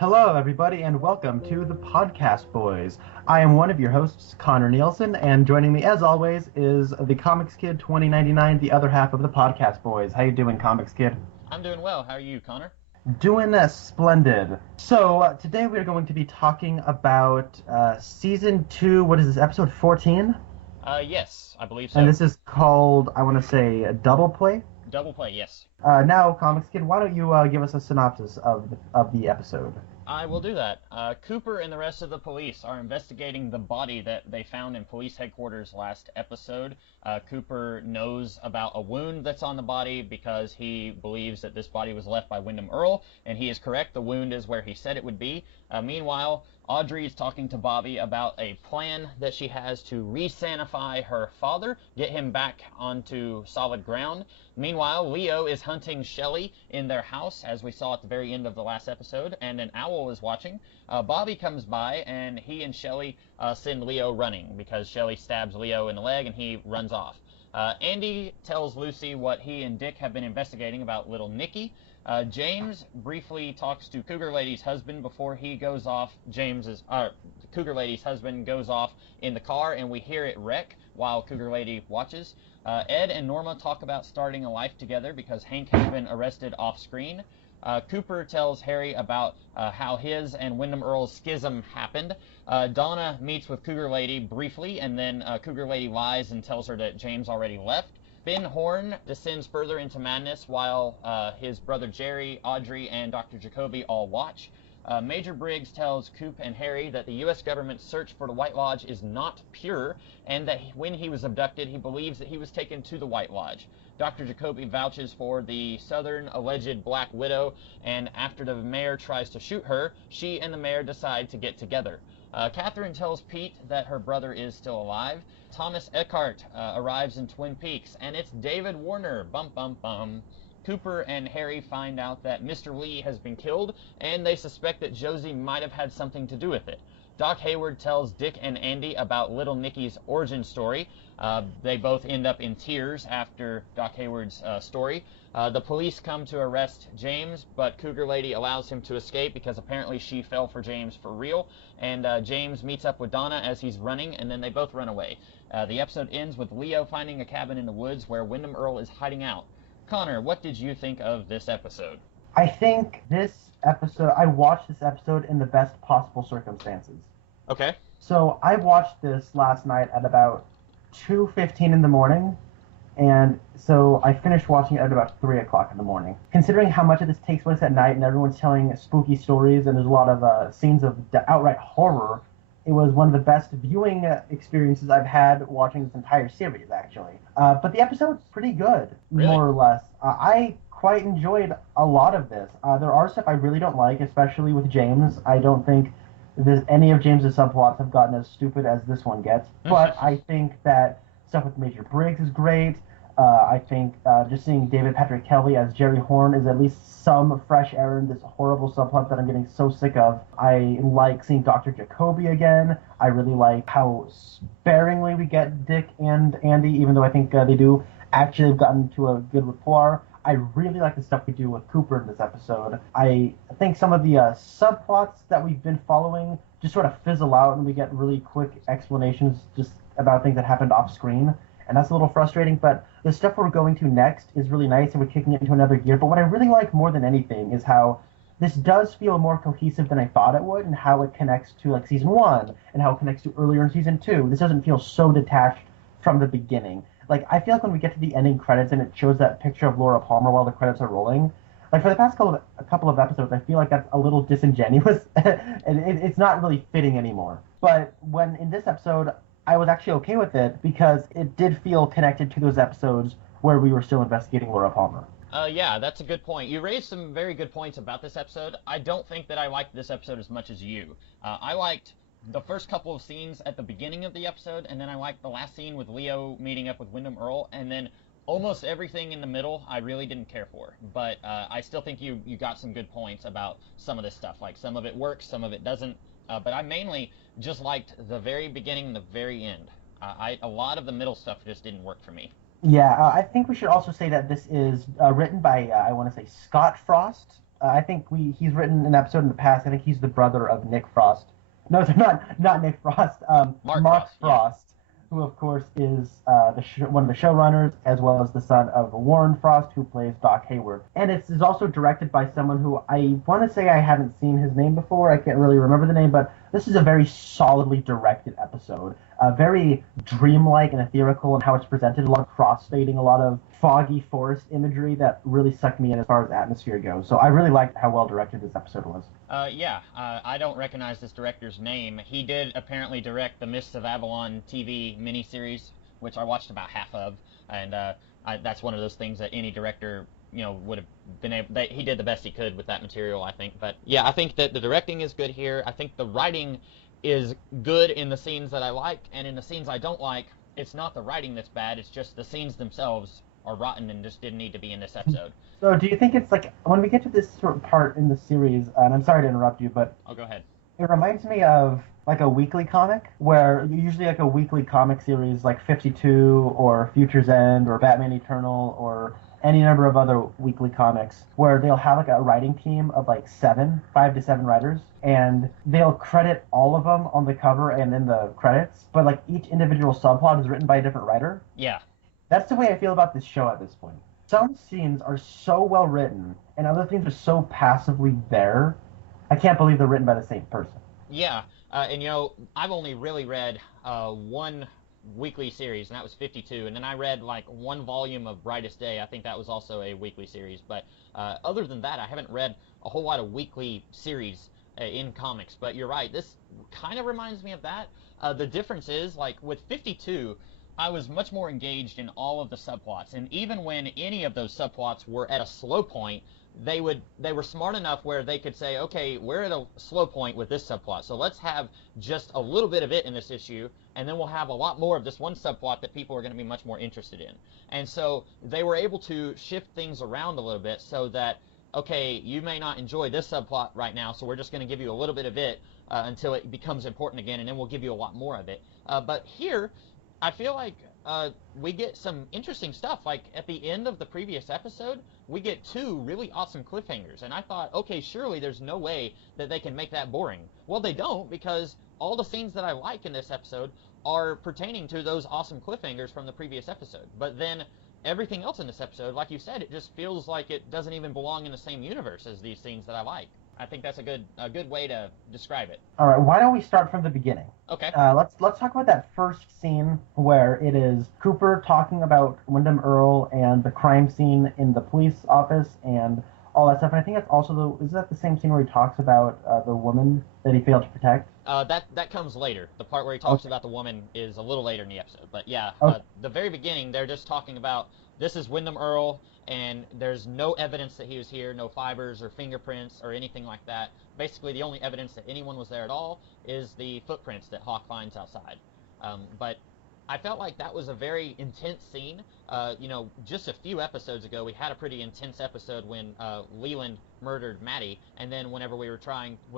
Hello, everybody, and welcome to the Podcast Boys. I am one of your hosts, Connor Nielsen, and joining me, as always, is the Comics Kid 2099, the other half of the Podcast Boys. How you doing, Comics Kid? I'm doing well. How are you, Connor? Doing splendid. So, today we are going to be talking about Season 2, what is this, Episode 14? Yes, I believe so. And this is called, I want to say, Double Play? Double Play, yes. Now, Comics Kid, why don't you give us a synopsis of the episode? I will do that. Cooper and the rest of the police are investigating the body that they found in police headquarters last episode. Cooper knows about a wound that's on the body because he believes that this body was left by Windom Earle, and he is correct. The wound is where he said it would be. Meanwhile, Audrey is talking to Bobby about a plan that she has to re-sanify her father, get him back onto solid ground. Meanwhile, Leo is hunting Shelly in their house, as we saw at the very end of the last episode, and an owl is watching. Bobby comes by, and he and Shelly send Leo running because Shelly stabs Leo in the leg, and he runs off. Andy tells Lucy what he and Dick have been investigating about little Nicky. James briefly talks to Cougar Lady's husband before he goes off. Cougar Lady's husband goes off in the car, and we hear it wreck while Cougar Lady watches. Ed and Norma talk about starting a life together because Hank has been arrested off-screen. Cooper tells Harry about how his and Windom Earle's schism happened. Donna meets with Cougar Lady briefly, and then Cougar Lady lies and tells her that James already left. Ben Horn descends further into madness while his brother Jerry, Audrey, and Dr. Jacoby all watch. Major Briggs tells Coop and Harry that the U.S. government's search for the White Lodge is not pure, and that when he was abducted, he believes that he was taken to the White Lodge. Dr. Jacoby vouches for the Southern alleged Black Widow, and after the mayor tries to shoot her, she and the mayor decide to get together. Catherine tells Pete that her brother is still alive. Thomas Eckhart arrives in Twin Peaks, and it's David Warner. Bum, bum, bum. Cooper and Harry find out that Mr. Lee has been killed, and they suspect that Josie might have had something to do with it. Doc Hayward tells Dick and Andy about little Nicky's origin story. They both end up in tears after Doc Hayward's story. The police come to arrest James, but Cougar Lady allows him to escape because apparently she fell for James for real. And James meets up with Donna as he's running, and then they both run away. The episode ends with Leo finding a cabin in the woods where Windom Earle is hiding out. Connor, what did you think of this episode? I think I watched this episode in the best possible circumstances. Okay. So I watched this last night at about 2:15 in the morning, and so I finished watching it at about 3 o'clock in the morning. Considering how much of this takes place at night and everyone's telling spooky stories and there's a lot of scenes of outright horror, it was one of the best viewing experiences I've had watching this entire series, actually. But the episode's pretty good, Really? More or less. I quite enjoyed a lot of this. There are stuff I really don't like, especially with James. I don't think any of James's subplots have gotten as stupid as this one gets. But I think that stuff with Major Briggs is great. I think just seeing David Patrick Kelly as Jerry Horn is at least some fresh air in this horrible subplot that I'm getting so sick of. I like seeing Dr. Jacoby again. I really like how sparingly we get Dick and Andy, even though I think they do actually have gotten to a good rapport. I really like the stuff we do with Cooper in this episode. I think some of the subplots that we've been following just sort of fizzle out and we get really quick explanations just about things that happened off screen. And that's a little frustrating, but the stuff we're going to next is really nice, and we're kicking it into another gear. But what I really like more than anything is how this does feel more cohesive than I thought it would, and how it connects to like season 1, and how it connects to earlier in season 2. This doesn't feel so detached from the beginning. Like, I feel like when we get to the ending credits and it shows that picture of Laura Palmer while the credits are rolling, like for the past couple of episodes, I feel like that's a little disingenuous, and it's not really fitting anymore. But when in this episode, I was actually okay with it because it did feel connected to those episodes where we were still investigating Laura Palmer. Yeah, that's a good point. You raised some very good points about this episode. I don't think that I liked this episode as much as you. I liked the first couple of scenes at the beginning of the episode, and then I liked the last scene with Leo meeting up with Windom Earle, and then almost everything in the middle I really didn't care for. But I still think you got some good points about some of this stuff. Like, some of it works, some of it doesn't. But I mainly just liked the very beginning and the very end. A lot of the middle stuff just didn't work for me. Yeah, I think we should also say that this is written by, I want to say, Scott Frost, I think he's written an episode in the past. I think he's the brother of Nick Frost. No, so not Nick Frost. Mark Frost, who of course is one of the showrunners, as well as the son of Warren Frost, who plays Doc Hayward. And it's also directed by someone who I want to say I haven't seen his name before. I can't really remember the name, but this is a very solidly directed episode. Very dreamlike and ethereal in how it's presented. A lot of cross-fading, a lot of foggy forest imagery that really sucked me in as far as atmosphere goes. So I really liked how well directed this episode was. I don't recognize this director's name. He did apparently direct the Mists of Avalon TV miniseries, which I watched about half of, and that's one of those things that any director would have been able. He did the best he could with that material, I think. But yeah, I think that the directing is good here. I think the writing is good in the scenes that I like, and in the scenes I don't like, it's not the writing that's bad. It's just the scenes themselves are rotten and just didn't need to be in this episode. So do you think it's like, when we get to this sort of part in the series, and I'm sorry to interrupt you, but go ahead. It reminds me of like a weekly comic, where usually like a weekly comic series like 52 or Future's End or Batman Eternal or any number of other weekly comics, where they'll have like a writing team of like 5 to 7 writers, and they'll credit all of them on the cover and in the credits, but like each individual subplot is written by a different writer. Yeah. That's the way I feel about this show at this point. Some scenes are so well written, and other things are so passively there. I can't believe they're written by the same person. Yeah, and I've only really read one weekly series, and that was 52, and then I read like one volume of Brightest Day. I think that was also a weekly series, but other than that, I haven't read a whole lot of weekly series in comics. But you're right, this kind of reminds me of that. The difference is, like with 52, I was much more engaged in all of the subplots, and even when any of those subplots were at a slow point, they were smart enough where they could say, okay, we're at a slow point with this subplot, so let's have just a little bit of it in this issue, and then we'll have a lot more of this one subplot that people are going to be much more interested in. And so they were able to shift things around a little bit so that, okay, you may not enjoy this subplot right now, so we're just going to give you a little bit of it until it becomes important again, and then we'll give you a lot more of it. But here, I feel like we get some interesting stuff. Like at the end of the previous episode, we get 2 really awesome cliffhangers, and I thought, okay, surely there's no way that they can make that boring. Well, they don't, because all the scenes that I like in this episode are pertaining to those awesome cliffhangers from the previous episode. But then everything else in this episode, like you said, it just feels like it doesn't even belong in the same universe as these scenes that I like. I think that's a good way to describe it. All right, why don't we start from the beginning? Okay. Let's talk about that first scene where it is Cooper talking about Windom Earle and the crime scene in the police office and all that stuff. And I think that's also is that the same scene where he talks about the woman that he failed to protect? That comes later. The part where he talks about the woman is a little later in the episode. But yeah, the very beginning, they're just talking about, this is Windom Earle, and there's no evidence that he was here, no fibers or fingerprints or anything like that. Basically, the only evidence that anyone was there at all is the footprints that Hawk finds outside. But I felt like that was a very intense scene. Just a few episodes ago, we had a pretty intense episode when Leland murdered Maddie, and then when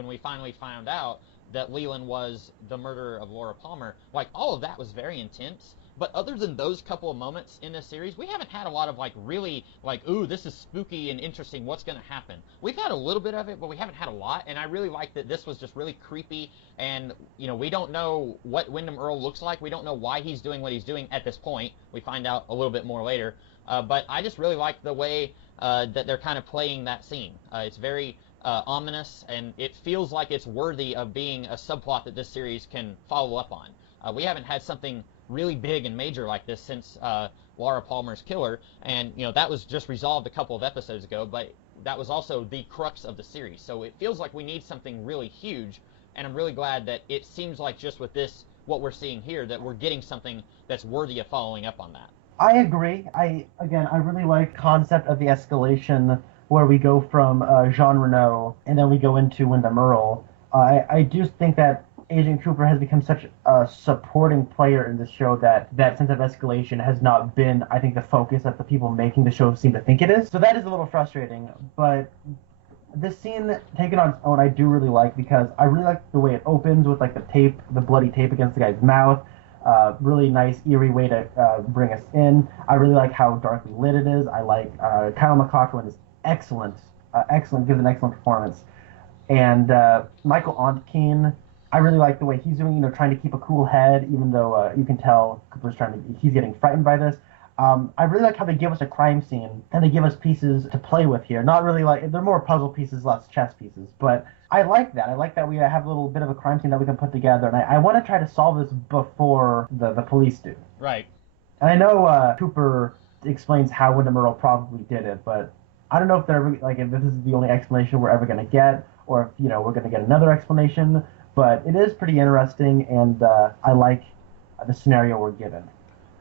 we finally found out that Leland was the murderer of Laura Palmer, like all of that was very intense. But other than those couple of moments in this series, we haven't had a lot of really ooh, this is spooky and interesting, what's going to happen. We've had a little bit of it, but we haven't had a lot, and I really like that this was just really creepy, and, we don't know what Windom Earle looks like. We don't know why he's doing what he's doing at this point. We find out a little bit more later. But I just really like the way that they're kind of playing that scene. It's very ominous, and it feels like it's worthy of being a subplot that this series can follow up on. We haven't had something really big and major like this since Laura Palmer's killer, and that was just resolved a couple of episodes ago, but that was also the crux of the series. So it feels like we need something really huge, and I'm really glad that it seems like just with this, what we're seeing here, that we're getting something that's worthy of following up on that. I agree. I really like the concept of the escalation where we go from Jean Renault and then we go into Windom Earle. I do think that Agent Cooper has become such a supporting player in this show that sense of escalation has not been, I think, the focus that the people making the show seem to think it is. So that is a little frustrating, but this scene taken on its own I do really like, because I really like the way it opens with the bloody tape against the guy's mouth. Really nice, eerie way to bring us in. I really like how darkly lit it is. I like Kyle MacLachlan is excellent excellent, gives an excellent performance. And Michael Ontkean, I really like the way he's doing, trying to keep a cool head, even though you can tell he's getting frightened by this. I really like how they give us a crime scene and they give us pieces to play with here. Not really they're more puzzle pieces, less chess pieces. But I like that. I like that we have a little bit of a crime scene that we can put together. And I want to try to solve this before the police do. Right. And I know Cooper explains how Windom Earle probably did it, but I don't know if if this is the only explanation we're ever going to get, or if we're going to get another explanation. But it is pretty interesting, and I like the scenario we're given.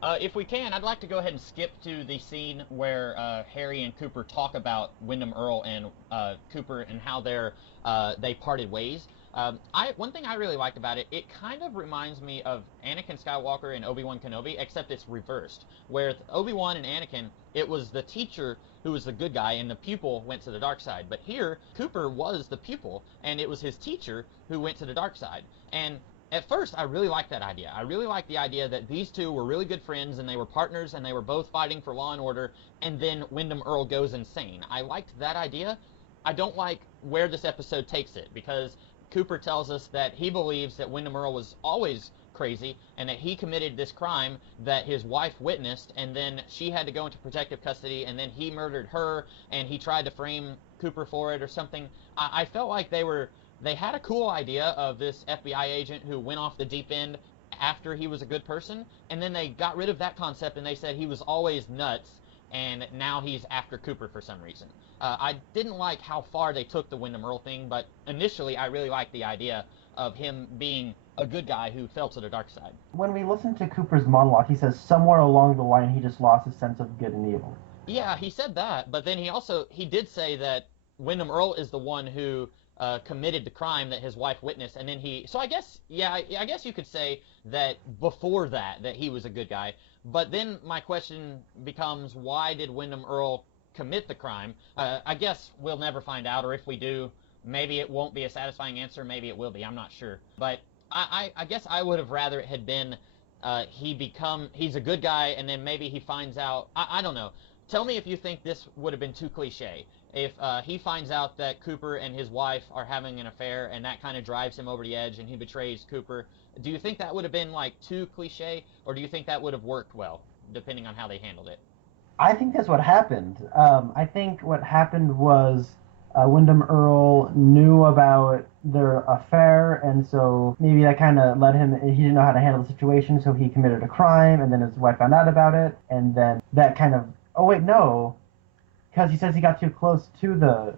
If we can, I'd like to go ahead and skip to the scene where Harry and Cooper talk about Windom Earle and Cooper and how they parted ways. One thing I really liked about it, it kind of reminds me of Anakin Skywalker and Obi-Wan Kenobi, except it's reversed. Where Obi-Wan and Anakin, it was the teacher who was the good guy and the pupil went to the dark side. But here, Cooper was the pupil and it was his teacher who went to the dark side. And at first, I really liked that idea. I really liked the idea that these two were really good friends and they were partners and they were both fighting for law and order, and then Windom Earle goes insane. I liked that idea. I don't like where this episode takes it, because Cooper tells us that he believes that Windom Earle was always crazy and that he committed this crime that his wife witnessed, and then she had to go into protective custody, and then he murdered her and he tried to frame Cooper for it or something. I felt like they had a cool idea of this FBI agent who went off the deep end after he was a good person, and then they got rid of that concept and they said he was always nuts, and now he's after Cooper for some reason. I didn't like how far they took the Windom Earle thing, but initially I really liked the idea of him being a good guy who fell to the dark side. When we listen to Cooper's monologue, he says somewhere along the line he just lost his sense of good and evil. Yeah, he said that, but then he did say that Windom Earle is the one who committed the crime that his wife witnessed, and then so I guess you could say that before that he was a good guy. But then my question becomes, why did Windom Earle commit the crime? I guess we'll never find out, or if we do, maybe it won't be a satisfying answer, maybe it will be, I'm not sure. But I guess I would have rather it had been he's a good guy, and then maybe he finds out, I don't know. Tell me if you think this would have been too cliche. If he finds out that Cooper and his wife are having an affair, and that kind of drives him over the edge, and he betrays Cooper, do you think that would have been too cliche, or do you think that would have worked well, depending on how they handled it? I think that's what happened. I think what happened was Windom Earle knew about their affair, and so maybe that kind of led him, he didn't know how to handle the situation, so he committed a crime, and then his wife found out about it, and then that kind of, oh wait, no, because he says he got too close to the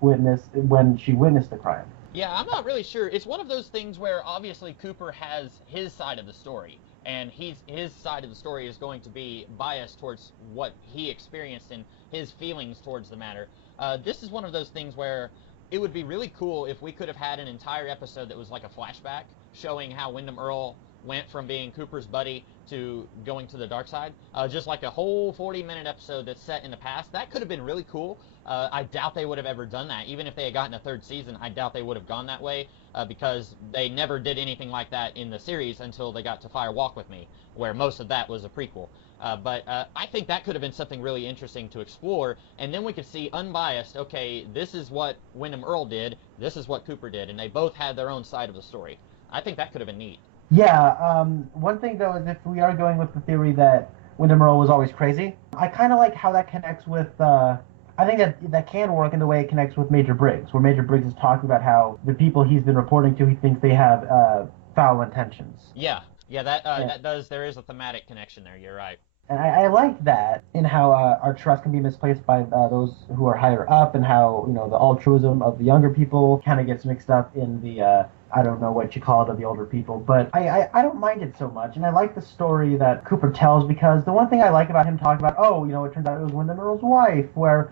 witness when she witnessed the crime. Yeah, I'm not really sure. It's one of those things where obviously Cooper has his side of the story, and his side of the story is going to be biased towards what he experienced and his feelings towards the matter. This is one of those things where it would be really cool if we could have had an entire episode that was like a flashback showing how Windom Earle went from being Cooper's buddy to going to the dark side. Just like a whole 40-minute episode that's set in the past. That could have been really cool. I doubt they would have ever done that. Even if they had gotten a third season, I doubt they would have gone that way, because they never did anything like that in the series until they got to Fire Walk with Me, where most of that was a prequel. But I think that could have been something really interesting to explore, and then we could see unbiased, okay, this is what Windom Earle did, this is what Cooper did, and they both had their own side of the story. I think that could have been neat. Yeah, one thing though is if we are going with the theory that Windom Earle was always crazy, I kind of like how that connects with, I think that can work in the way it connects with Major Briggs, where Major Briggs is talking about how the people he's been reporting to, he thinks they have foul intentions. Yeah, that does, there is a thematic connection there, you're right. And I like that in how our trust can be misplaced by those who are higher up, and how, the altruism of the younger people kind of gets mixed up in the, I don't know what you call it, of the older people. But I don't mind it so much. And I like the story that Cooper tells, because the one thing I like about him talking about, it turns out it was Windom Earle's wife, where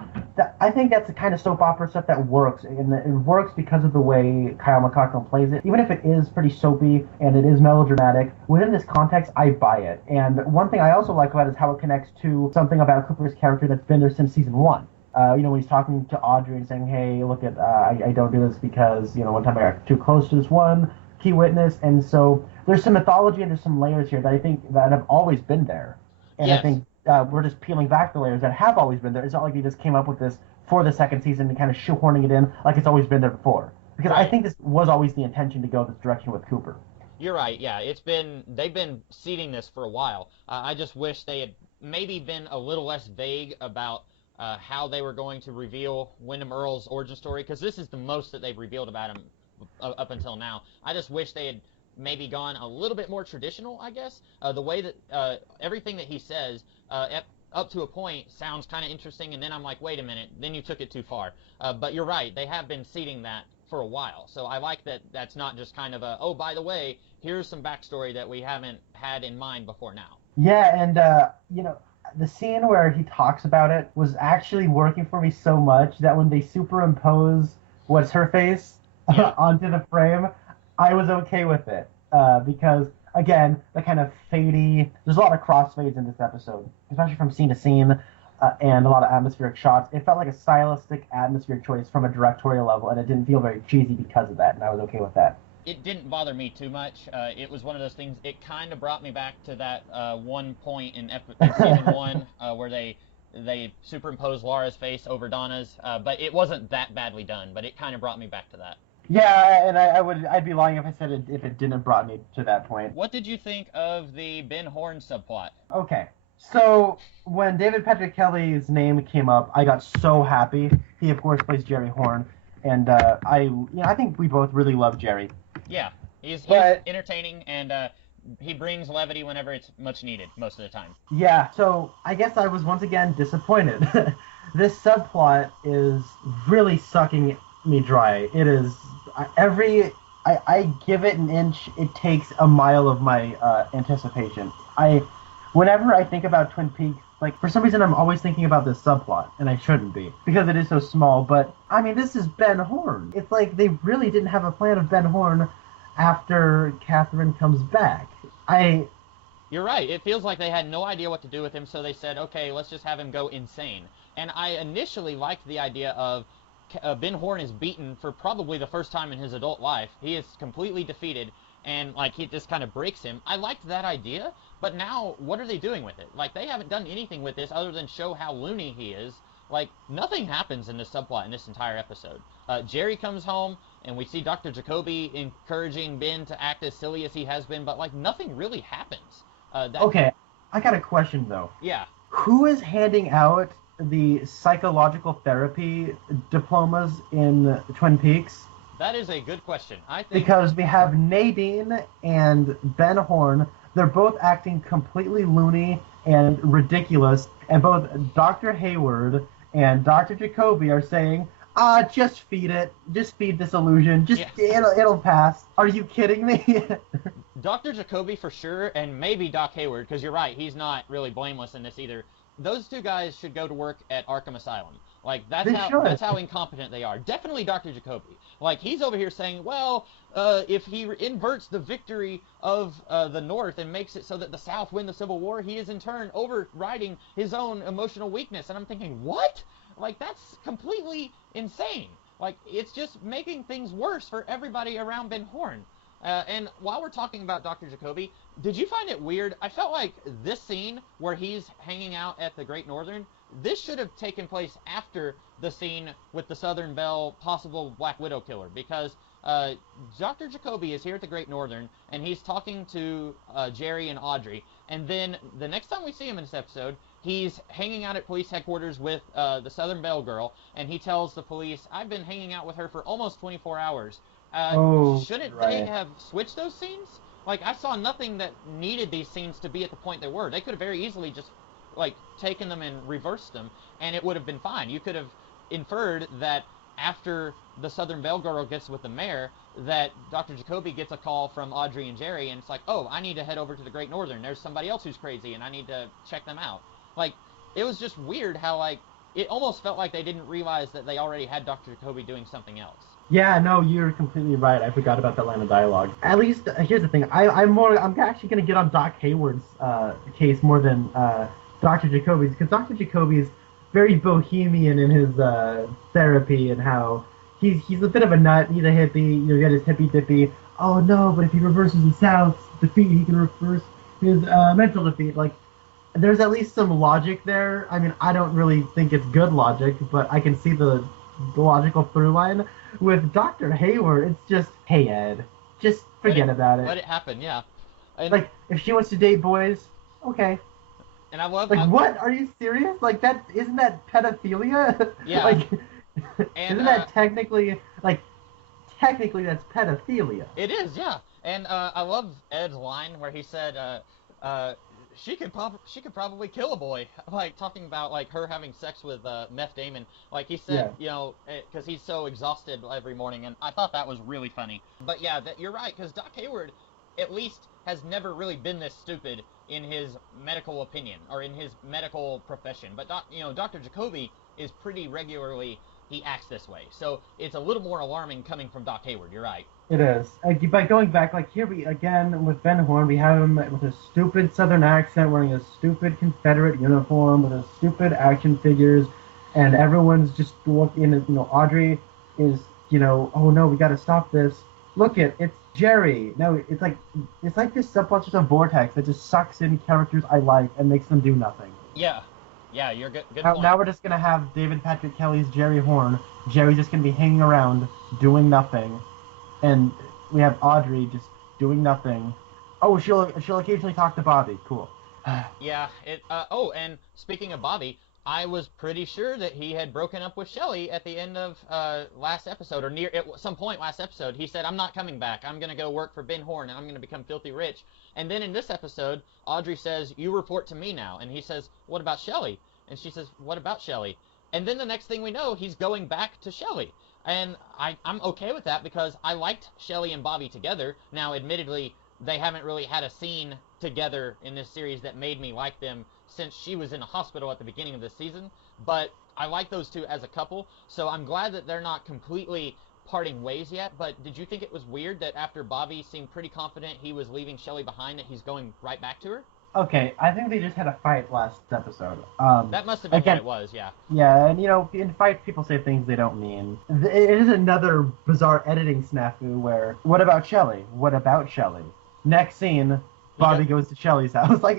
I think that's the kind of soap opera stuff that works. And it works because of the way Kyle MacLachlan plays it. Even if it is pretty soapy and it is melodramatic, within this context, I buy it. And one thing I also like about it is how it connects to something about Cooper's character that's been there since season 1. When he's talking to Audrey and saying, hey, look at, I don't do this because, one time I got too close to this one key witness. And so there's some mythology and there's some layers here that I think that have always been there. And yes. I think we're just peeling back the layers that have always been there. It's not like they just came up with this for the second season and kind of shoehorning it in like it's always been there before. Because I Right. think this was always the intention to go this direction with Cooper. You're right. Yeah, they've been seeding this for a while. I just wish they had maybe been a little less vague about how they were going to reveal Wyndham Earle's origin story, because this is the most that they've revealed about him up until now. I just wish they had maybe gone a little bit more traditional, I guess. The way that everything that he says up to a point sounds kind of interesting, and then I'm like, wait a minute, then you took it too far. But you're right, they have been seeding that for a while. So I like that that's not just kind of a, oh, by the way, here's some backstory that we haven't had in mind before now. Yeah, and the scene where he talks about it was actually working for me so much that when they superimpose what's her face Yeah. onto the frame, I was okay with it because again, the kind of fadey. There's a lot of crossfades in this episode, especially from scene to scene. And a lot of atmospheric shots. It felt like a stylistic atmospheric choice from a directorial level, and it didn't feel very cheesy because of that, and I was okay with that. It didn't bother me too much. It was one of those things. It kind of brought me back to that one point in season one where they superimposed Laura's face over Donna's, but it wasn't that badly done. But it kind of brought me back to that. Yeah, and I'd be lying if I said if it didn't brought me to that point. What did you think of the Ben Horn subplot? Okay, so when David Patrick Kelly's name came up, I got so happy. He of course plays Jerry Horn, and I think we both really love Jerry. Yeah, he's But entertaining, and he brings levity whenever it's much needed, most of the time. yeah, so I guess I was once again disappointed. This subplot is really sucking me dry. It is I give it an inch, it takes a mile of my anticipation. Whenever I think about Twin Peaks, like for some reason I'm always thinking about this subplot, and I shouldn't be because it is so small. But I mean, this is Ben Horn. It's like they really didn't have a plan of Ben Horn after Catherine comes back. You're right. It feels like they had no idea what to do with him, so they said, okay, let's just have him go insane. And I initially liked the idea of Ben Horn is beaten for probably the first time in his adult life. He is completely defeated, and like he just kind of breaks him. I liked that idea, but now what are they doing with it? Like they haven't done anything with this other than show how loony he is. Like nothing happens in this subplot in this entire episode. Jerry comes home, and we see Dr. Jacoby encouraging Ben to act as silly as he has been, but like nothing really happens. Okay, I got a question though. Yeah. Who is handing out the psychological therapy diplomas in Twin Peaks? That is a good question. I think Because we have Nadine and Ben Horn. They're both acting completely loony and ridiculous, and both Dr. Hayward and Dr. Jacoby are saying, just feed it. Just feed this illusion. Just it'll pass. Are you kidding me? Dr. Jacoby for sure, and maybe Doc Hayward, because you're right, he's not really blameless in this either. Those two guys should go to work at Arkham Asylum. Like that's how incompetent they are. Definitely Dr. Jacoby. Like he's over here saying, well, if he inverts the victory of the North and makes it so that the South win the Civil War, he is in turn overriding his own emotional weakness. And I'm thinking, what? Like that's completely insane. Like it's just making things worse for everybody around Ben Horn. And while we're talking about Dr. Jacoby, did you find it weird? I felt like this scene where he's hanging out at the Great Northern, this should have taken place after the scene with the Southern Belle possible Black Widow killer, because Dr. Jacoby is here at the Great Northern, and he's talking to Jerry and Audrey, and then the next time we see him in this episode, he's hanging out at police headquarters with the Southern Belle girl, and he tells the police, I've been hanging out with her for almost 24 hours. Shouldn't they have switched those scenes? Like, I saw nothing that needed these scenes to be at the point they were. They could have very easily just, like, taken them and reversed them, and it would have been fine. You could have inferred that after the Southern Belle girl gets with the mayor, that Dr. Jacoby gets a call from Audrey and Jerry, and it's like, oh, I need to head over to the Great Northern. There's somebody else who's crazy, and I need to check them out. Like, it was just weird how, like, it almost felt like they didn't realize that they already had Dr. Jacoby doing something else. Yeah, no, you're completely right. I forgot about that line of dialogue. At least, here's the thing. I'm actually going to get on Doc Hayward's case more than Dr. Jacoby's, because Dr. Jacoby's very bohemian in his therapy and how he's a bit of a nut. He's a hippie. You get his hippy-dippy, oh no, but if he reverses the South's defeat, he can reverse his mental defeat. Like, there's at least some logic there. I mean, I don't really think it's good logic, but I can see the logical through line. With Dr. Hayward, it's just, hey Ed, just forget about it. Let it happen, yeah. And, like, if she wants to date boys, okay. And I love like, what? Are you serious? Like, that isn't that pedophilia? Yeah. like, and, isn't that technically that's pedophilia? It is, yeah. And I love Ed's line where he said, she could probably kill a boy, like talking about like her having sex with Meth Damon. Like he said, because he's so exhausted every morning, and I thought that was really funny. But yeah, you're right, because Doc Hayward, at least, has never really been this stupid in his medical opinion or in his medical profession. But Dr. Jacoby is pretty regularly. He acts this way, so it's a little more alarming coming from Doc Hayward. You're right. It is. By going back, like here we again with Ben Horne, we have him with a stupid Southern accent, wearing a stupid Confederate uniform, with his stupid action figures, and everyone's just looking at, Audrey is, oh no, we got to stop this. Look it's Jerry. No, it's like this subplot's just a vortex that just sucks in characters I like and makes them do nothing. Yeah. Yeah, you're good. Now we're just gonna have David Patrick Kelly's Jerry Horne. Jerry's just gonna be hanging around doing nothing, and we have Audrey just doing nothing. Oh, she'll occasionally talk to Bobby. Cool. Yeah. And speaking of Bobby, I was pretty sure that he had broken up with Shelley at the end of last episode, or near at some point last episode. He said, "I'm not coming back. I'm gonna go work for Ben Horne, and I'm gonna become filthy rich." And then in this episode, Audrey says, "You report to me now." And he says, "What about Shelley?" And she says, "What about Shelley?" And then the next thing we know, he's going back to Shelley. And I'm okay with that because I liked Shelley and Bobby together. Now, admittedly, they haven't really had a scene together in this series that made me like them since she was in the hospital at the beginning of this season. But I like those two as a couple, so I'm glad that they're not completely parting ways yet. But did you think it was weird that after Bobby seemed pretty confident he was leaving Shelley behind, that he's going right back to her? Okay, I think they just had a fight last episode. That must have been what it was, yeah. Yeah, and in fights people say things they don't mean. It is another bizarre editing snafu where, what about Shelley? What about Shelley? Next scene, Bobby goes to Shelley's house. Like,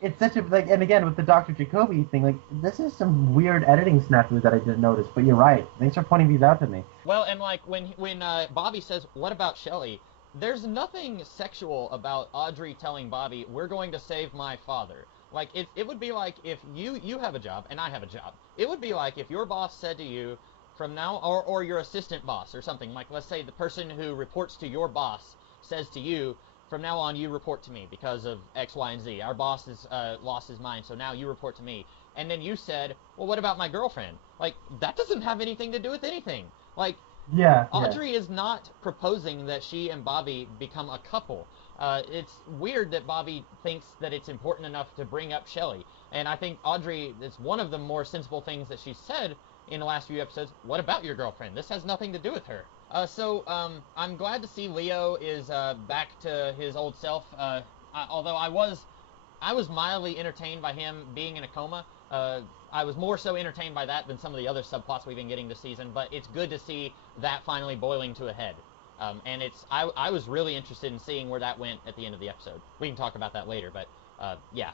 it's such a, like, and again, with the Dr. Jacoby thing, like, this is some weird editing snafu that I didn't notice, but you're right. Thanks for pointing these out to me. Well, and, like, when Bobby says, what about Shelley? There's nothing sexual about Audrey telling Bobby, we're going to save my father. Like, it would be like if you have a job and I have a job. It would be like if your boss said to you, from now, or your assistant boss or something, like, let's say the person who reports to your boss says to you, from now on, you report to me because of X, Y, and Z. Our boss has lost his mind, so now you report to me. And then you said, well, what about my girlfriend? Like, that doesn't have anything to do with anything. Like, Audrey is not proposing that she and Bobby become a couple. It's weird that Bobby thinks that it's important enough to bring up Shelley. And I think Audrey, it's one of the more sensible things that she's said in the last few episodes. What about your girlfriend? This has nothing to do with her. So I'm glad to see Leo is back to his old self. Although I was mildly entertained by him being in a coma. I was more so entertained by that than some of the other subplots we've been getting this season. But it's good to see that finally boiling to a head. And I was really interested in seeing where that went at the end of the episode. We can talk about that later, but yeah.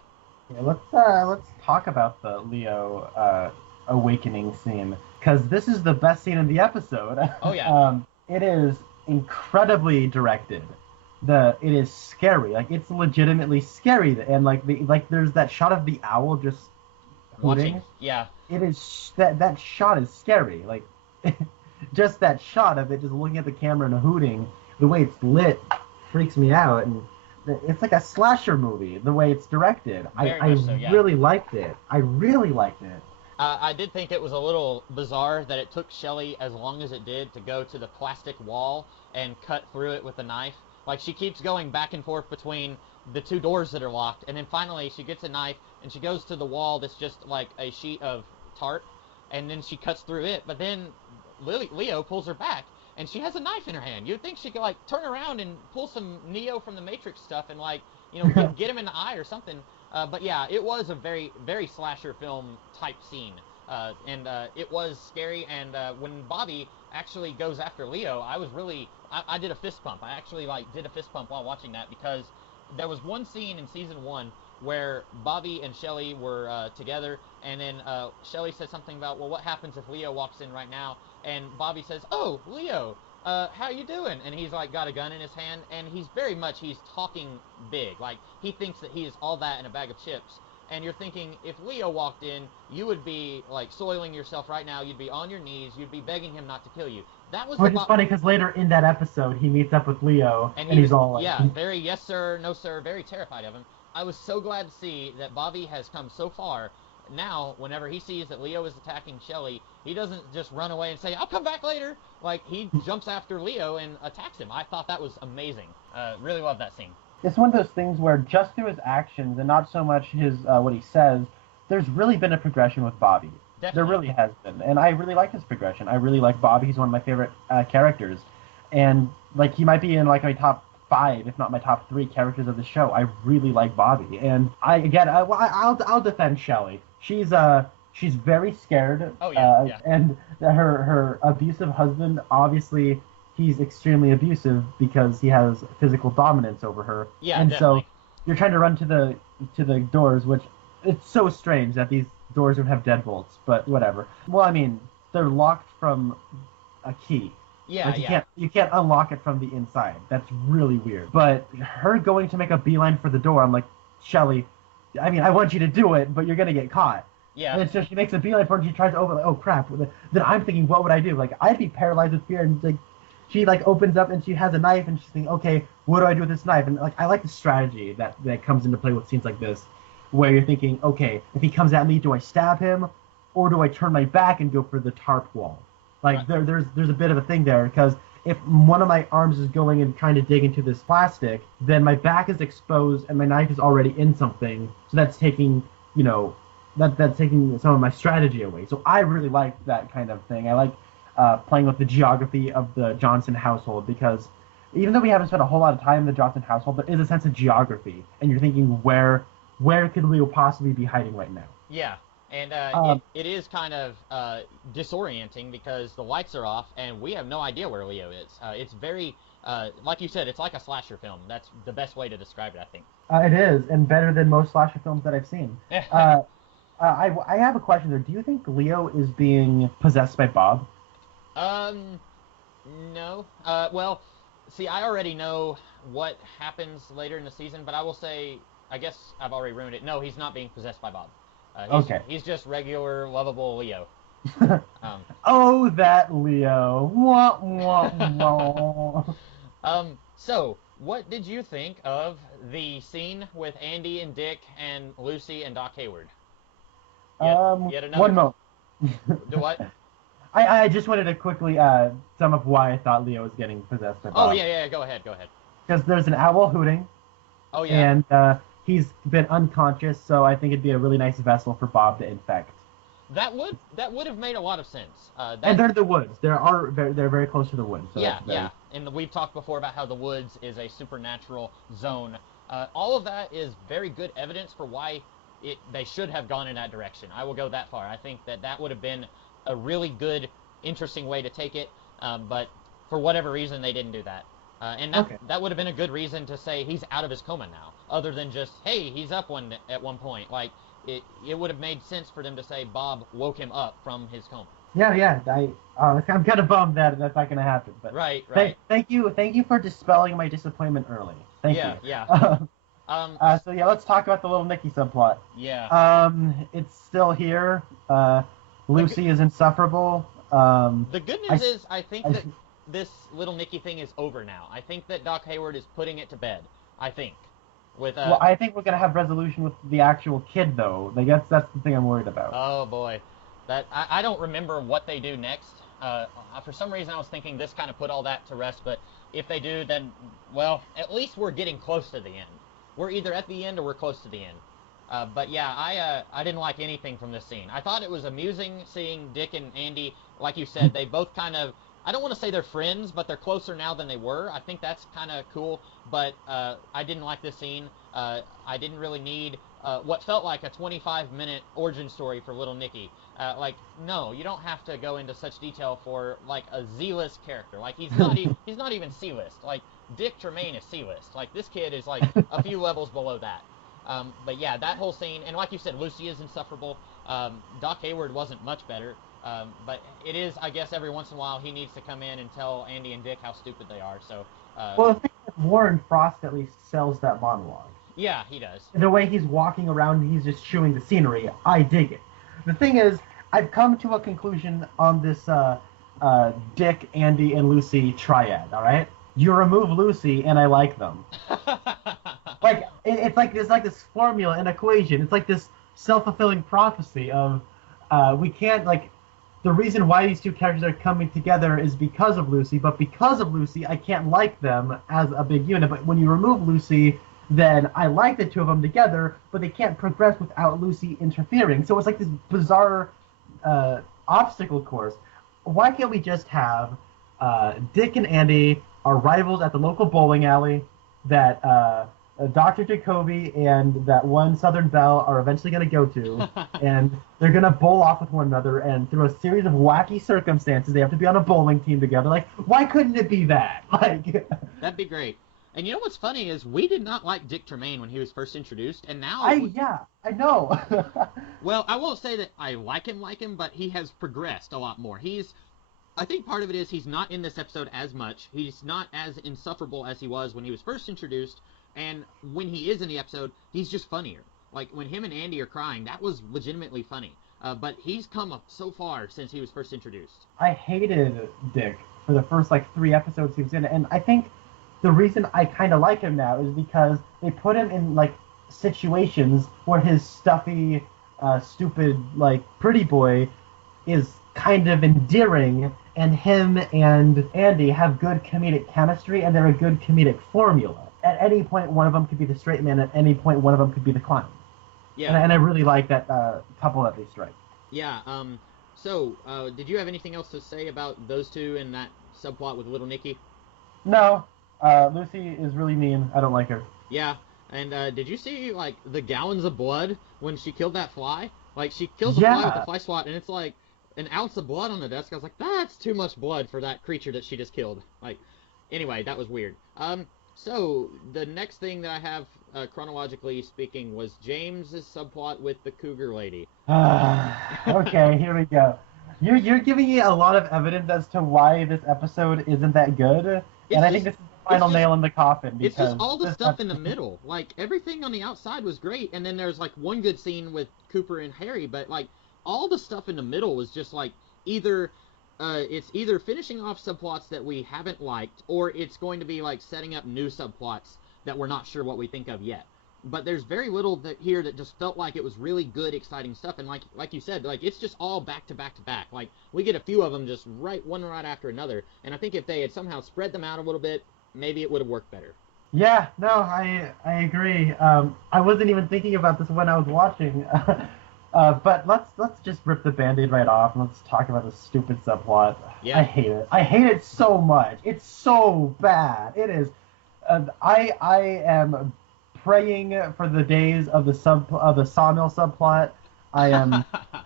Yeah, let's talk about the Leo awakening scene, because this is the best scene in the episode. Oh yeah. It is incredibly directed. It is scary. Like, it's legitimately scary, and there's that shot of the owl just hooting. Watching. Yeah. It is that shot is scary. Like, just that shot of it just looking at the camera and hooting, the way it's lit freaks me out, and it's like a slasher movie the way it's directed. I really liked it. I really liked it. I did think it was a little bizarre that it took Shelley as long as it did to go to the plastic wall and cut through it with a knife. Like, she keeps going back and forth between the two doors that are locked, and then finally she gets a knife and she goes to the wall that's just like a sheet of tarp, and then she cuts through it, but then Leo pulls her back and she has a knife in her hand. You'd think she could, like, turn around and pull some Neo from the Matrix stuff and, like, get him in the eye or something. But yeah, it was a very, very slasher film type scene. And it was scary. And when Bobby actually goes after Leo, I did a fist pump. I actually, like, did a fist pump while watching that, because there was one scene in season 1 where Bobby and Shelly were together, and then Shelly said something about, well, what happens if Leo walks in right now? And Bobby says, oh, Leo, how you doing? And he's like got a gun in his hand, and he's talking big. Like, he thinks that he is all that in a bag of chips. And you're thinking, if Leo walked in, you would be like soiling yourself right now. You'd be on your knees. You'd be begging him not to kill you. That was Which is funny because later in that episode, he meets up with Leo, and he's all like, yeah, very yes sir, no sir, very terrified of him. I was so glad to see that Bobby has come so far. Now, whenever he sees that Leo is attacking Shelly, he doesn't just run away and say, I'll come back later. Like, he jumps after Leo and attacks him. I thought that was amazing. Really love that scene. It's one of those things where just through his actions and not so much his what he says, there's really been a progression with Bobby. Definitely. There really has been, and I really like his progression. I really like Bobby. He's one of my favorite characters, and like he might be in like my top 5, if not my top 3 characters of the show. I really like Bobby, and I'll defend Shelly. She's very scared. Oh yeah, yeah. And her abusive husband, obviously, he's extremely abusive because he has physical dominance over her. Yeah, and definitely. so you're trying to run to the doors, which it's so strange that these doors would have deadbolts, but whatever. Well, I mean, they're locked from a key. Yeah, like you can't unlock it from the inside. That's really weird. But her going to make a beeline for the door, I'm like, Shelly, I mean, I want you to do it, but you're gonna get caught. Yeah. And so she makes a beeline for it, and she tries to open. Like, oh crap! Then I'm thinking, what would I do? Like, I'd be paralyzed with fear, and like, she like opens up and she has a knife, and she's thinking, okay, what do I do with this knife? And like, I like the strategy that comes into play with scenes like this, where you're thinking, okay, if he comes at me, do I stab him, or do I turn my back and go for the tarp wall? Like, right. there's a bit of a thing there, because if one of my arms is going and trying to dig into this plastic, then my back is exposed and my knife is already in something, so that's taking, that's taking some of my strategy away. So I really like that kind of thing. I like playing with the geography of the Johnson household, because even though we haven't spent a whole lot of time in the Johnson household, there is a sense of geography, and you're thinking, where could Leo possibly be hiding right now? Yeah, and it is kind of disorienting because the lights are off and we have no idea where Leo is. It's very, like you said, it's like a slasher film. That's the best way to describe it, I think. It is, and better than most slasher films that I've seen. I have a question there. Do you think Leo is being possessed by Bob? No. Well, see, I already know what happens later in the season, but I will say, I guess I've already ruined it. No, he's not being possessed by Bob. Okay. He's just regular, lovable Leo. Oh, that Leo. Wah, wah, wah. So, what did you think of the scene with Andy and Dick and Lucy and Doc Hayward? Yet another... One moment. Do what? I just wanted to quickly sum up why I thought Leo was getting possessed by Bob. Oh, yeah, go ahead. Because there's an owl hooting. Oh, yeah. And he's been unconscious, so I think it'd be a really nice vessel for Bob to infect. That would have made a lot of sense. And they're in the woods. They're very close to the woods. So yeah. And we've talked before about how the woods is a supernatural zone. All of that is very good evidence for why they should have gone in that direction. I will go that far. I think that would have been a really good, interesting way to take it. But for whatever reason, they didn't do that. And that would have been a good reason to say he's out of his coma now, other than just, hey, he's up at one point. Like, it would have made sense for them to say Bob woke him up from his coma. Yeah. I'm kind of bummed that that's not going to happen. But right. Thank you for dispelling my disappointment early. Thank you. Yeah. So yeah, let's talk about the Little Nicky subplot. Yeah. It's still here. Lucy is insufferable. The good news is, I think that this Little Nicky thing is over now. I think that Doc Hayward is putting it to bed. I think. Well, I think we're gonna have resolution with the actual kid, though. I guess that's the thing I'm worried about. Oh boy, I don't remember what they do next. For some reason, I was thinking this kind of put all that to rest. But if they do, then well, at least we're getting close to the end. We're either at the end or we're close to the end. But yeah, I didn't like anything from this scene. I thought it was amusing seeing Dick and Andy, like you said, they both kind of, I don't want to say they're friends, but they're closer now than they were. I think that's kind of cool, but I didn't like this scene. I didn't really need what felt like a 25-minute origin story for Little Nicky. No, you don't have to go into such detail for, like, a Z-list character. Like, he's not even C-list. Like, Dick Tremaine is C-list. Like, this kid is, like, a few levels below that. But yeah, that whole scene, and like you said, Lucy is insufferable. Doc Hayward wasn't much better. But it is, I guess, every once in a while he needs to come in and tell Andy and Dick how stupid they are. So, Well, the thing is, Warren Frost at least sells that monologue. yeah, he does. The way he's walking around, he's just chewing the scenery. I dig it. The thing is, I've come to a conclusion on this Dick, Andy, and Lucy triad. All right, you remove Lucy, and I like them. Like it's like there's like this formula, an equation. It's like this self-fulfilling prophecy of we can't like. The reason why these two characters are coming together is because of Lucy, but because of Lucy, I can't like them as a big unit. But when you remove Lucy, then I like the two of them together, but they can't progress without Lucy interfering. So it's like this bizarre obstacle course. Why can't we just have Dick and Andy are rivals at the local bowling alley, that Dr. Jacoby and that one Southern Belle are eventually going to go to, and they're going to bowl off with one another, and through a series of wacky circumstances, they have to be on a bowling team together. Like, why couldn't it be that? Like, that'd be great. And you know what's funny is we did not like Dick Tremaine when he was first introduced, and now... I know. Well, I won't say that I like him, but he has progressed a lot more. I think part of it is he's not in this episode as much. He's not as insufferable as he was when he was first introduced, and when he is in the episode, he's just funnier. Like, when him and Andy are crying, that was legitimately funny. But he's come up so far since he was first introduced. I hated Dick for the first, 3 episodes he was in, and I think the reason I kind of like him now is because they put him in, situations where his stuffy, stupid, pretty boy is kind of endearing, and him and Andy have good comedic chemistry, and they're a good comedic formula. At any point, one of them could be the straight man. At any point, one of them could be the clown. Yeah. And I really like that couple that they strike. Yeah. So, did you have anything else to say about those two and that subplot with Little Nicky? No. Lucy is really mean. I don't like her. Yeah. And did you see, the gallons of blood when she killed that fly? She kills the fly with the fly swat, and it's an ounce of blood on the desk. I was like, that's too much blood for that creature that she just killed. Anyway, that was weird. So, the next thing that I have, chronologically speaking, was James's subplot with the cougar lady. Okay, here we go. You're giving me a lot of evidence as to why this episode isn't that good, and I think this is the final nail in the coffin. It's just all the stuff in the middle. Everything on the outside was great, and then there's, one good scene with Cooper and Harry, but, all the stuff in the middle was just, it's either finishing off subplots that we haven't liked, or it's going to be setting up new subplots that we're not sure what we think of yet. But there's very little here that just felt like it was really good, exciting stuff. And like you said, it's just all back to back to back. We get a few of them just one right after another. And I think if they had somehow spread them out a little bit, maybe it would have worked better. Yeah, no, I agree. I wasn't even thinking about this when I was watching. But let's just rip the Band-Aid right off and let's talk about this stupid subplot. Yeah. I hate it. I hate it so much. It's so bad. It is. I am praying for the days of the sawmill subplot. I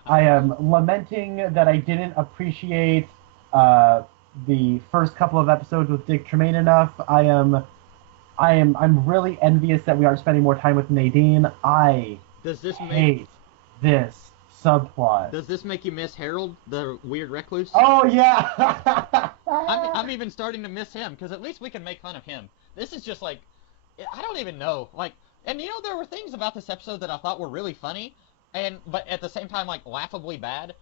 am lamenting that I didn't appreciate the first couple of episodes with Dick Tremaine enough. I'm really envious that we aren't spending more time with Nadine. Hate this subplot. Does this make you miss Harold, the weird recluse? Oh yeah. I'm even starting to miss him, because at least we can make fun of him. This is just I don't even know. And there were things about this episode that I thought were really funny, but at the same time laughably bad.